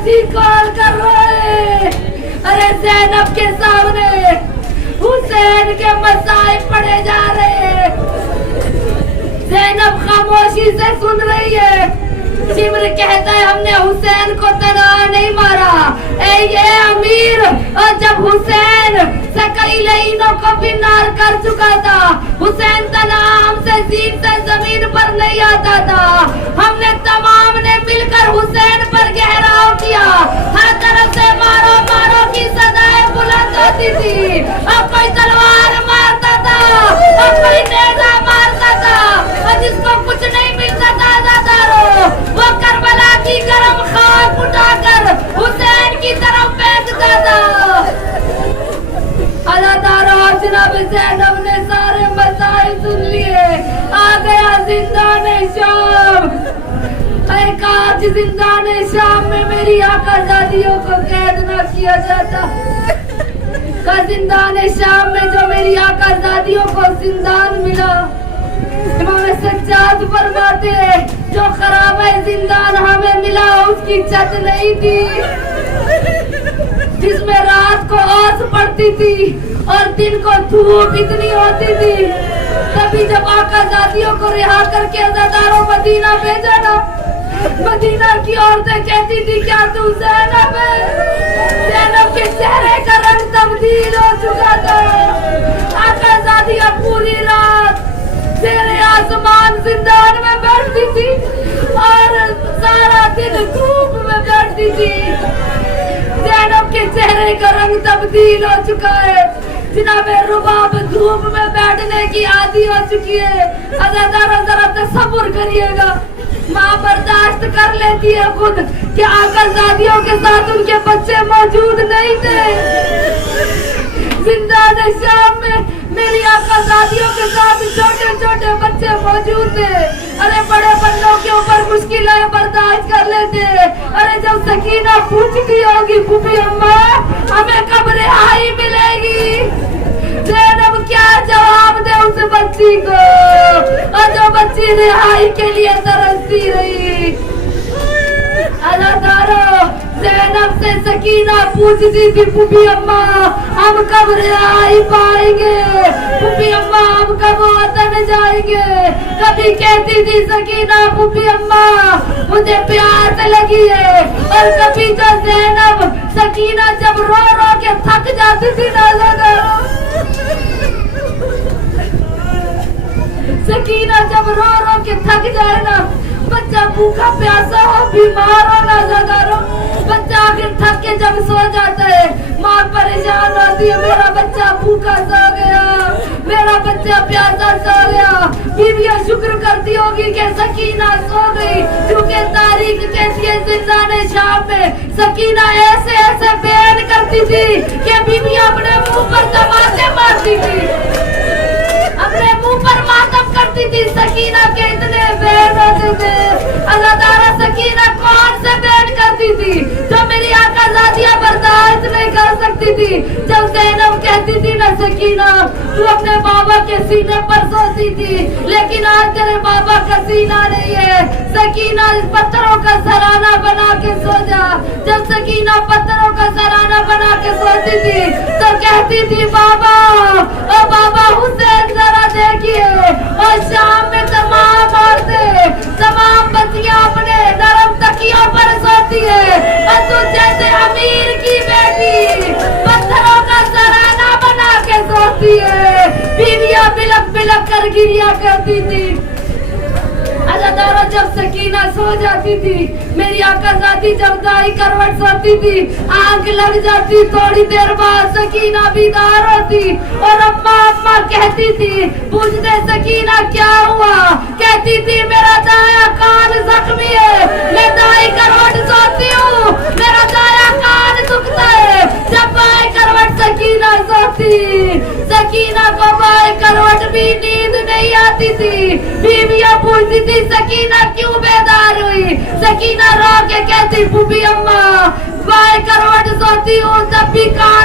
جی کال کر رہے. ارے زینب کے سامنے حسین کے مسائل پڑھے جا رہے. زینب خاموشی سے سن رہی ہے. شمر کہتا ہے ہم نے حسین کو تنہا نہیں مارا. اے یہ امیر, اور جب حسین سے کئی لعینوں کو فنار کر چکا تھا, حسین تنہا ہم سے زین سے زمین پر نہیں آتا تھا. ہم نے تمام نے مل کر حسین پر گہراؤ کیا. ہر طرف سے مارو مارو کی صدائیں بلند ہوتی تھی. اب کوئی تلوار مارتا تھا, اب کوئی نیزہ مارتا تھا, اور جس کو کچھ نہیں ملتا تھا عزاداروں وہ کربلا کی گرم خاک اٹھا کر حسین کی طرف پھینکتا تھا. عزاداروں جناب زینب نے سارے مسائل سن لیے. آ گیا زندان شام. ایک آج زندان شام میں میری آقازادیوں کو قید نہ کیا جاتا، کا زندان شام میں جو میری آقازادیوں کو زندان ملا، امام سجاد فرماتے ہیں جو خرابہ زندان ہمیں ملا اس کی چھت نہیں تھی، جس میں رات کو اوس پڑتی تھی اور دن کو دھوپ اتنی ہوتی تھی۔ تبھی جب آقازادیوں کو رہا کر کے عزاداروں مدینہ بھیجا نا، مدینہ کی عورتیں کہتی تھی کیا تو زینب ہے؟ زینب کے چہرے کا رنگ تبدیل ہو چکا تھا۔ آقازادیاں پوری رات زیر آسمان زندان میں بیٹھتی تھی اور سارا دن دھوپ میں بیٹھتی تھی۔ زینب کے چہرے کا رنگ تبدیل ہو چکا ہے، جناب رباب دھوپ میں بیٹھنے کی عادی ہو چکی ہے۔ عزاداروں ذرا تصور کریے گا، ماں برداشت کر لیتی ہے خود کہ آقازادیوں کے ساتھ ان کے بچے موجود نہیں تھے۔ زندان شام میں میری آقازادیوں کے ساتھ چھوٹے چھوٹے بچے موجود تھے۔ ارے بڑے بندوں کے اوپر مشکلیں برداشت کر لیتے۔ ارے جب سکینہ پوچھتی ہوگی پھوپھی اماں ہمیں کب رہائی ملے گی، زینب کیا جواب دے اس بچی کو، اور جو بچی رہائی کے لیے ترستی رہی۔ عزاداروں زینب سے سکینہ پوچھتی تھی پھوپھی اماں ہم کب رہائی پائیں گے، پھوپھی اماں ہم کب وطن جائیں گے۔ کبھی کہتی تھی سکینہ پھوپھی اماں مجھے پیاس لگی ہے، اور کبھی تو زینب سکینہ جب رو رو کے تھک جاتی تھی نا، سکینہ جب رو رو کے تھک جائے نا، بچہ بھوکا پیاسا ہو بیمار ہو نہ زدارو، بچہ آخر تھک کے جب سو جاتا ہے ماں پریشان ہوتی ہے میرا بچہ بھوکا سو گیا، میرا بچہ پیاسا سو گیا۔ بیویاں شکر کرتی ہوگی کہ سکینہ سو گئی، کیونکہ تاریخ کہتی ہے زندان شام میں سکینہ ایسے ایسے بیان کرتی تھی کہ بیویاں اپنے منہ پر تماچے مارتی تھی، اپنے منہ پر ماتم کرتی تھی۔ سکینہ کے اتنے بیان ہوتے تھے۔ عزادارہ سکینہ کون سے بیان کرتی تھی جو میری آقازادیاں برداشت نہیں کر سکتی تھی؟ جب زینب کہتی تھی نا سکینہ تو اپنے بابا کے سینے پر سوتی تھی، لیکن آج تیرے بابا کا سینہ نہیں ہے، سکینہ پتھروں کا سرانہ بنا کے سو جا۔ جب سکینہ پتھروں کا سرانہ بنا کے سوتی تھی تو کہتی تھی بابا او بابا حسین ذرا دیکھیے، اور شام میں تمام عورتیں تمام بچیاں اپنے نرم تکیوں پر سوتی ہے، اور تو جیسے امیر کی بیٹی پتھروں کا سرانہ بنا کے سوتی ہے۔ بیویاں بلک بلک کر گریا کرتی تھی۔ عزادارہ جب سکینہ سو جاتی تھی، میری آقازادی جب دائیں کروٹ سوتی تھی آنکھ لگ جاتی، تھوڑی دیر بعد سکینہ بیدار ہوتی اور اماں اماں کہتی تھی، پوچھتے سکینہ کیا ہوا، کہتی تھی میرا دایاں کان زخمی ہے، میں دائیں کروٹ سوتی ہوں، میرا دایاں کان دکھتا ہے۔ جب بائیں کروٹ سکینہ سوتی، سکینہ کو بائیں کروٹ بھی نیند نہیں آتی تھی۔ بیویاں پوچھتی تھی سکینہ کیوں بیدار ہوئی، سکینہ رو کے کہتی پھوپھی اماں بائیں کروٹ سوتی ہوں جب بھی کان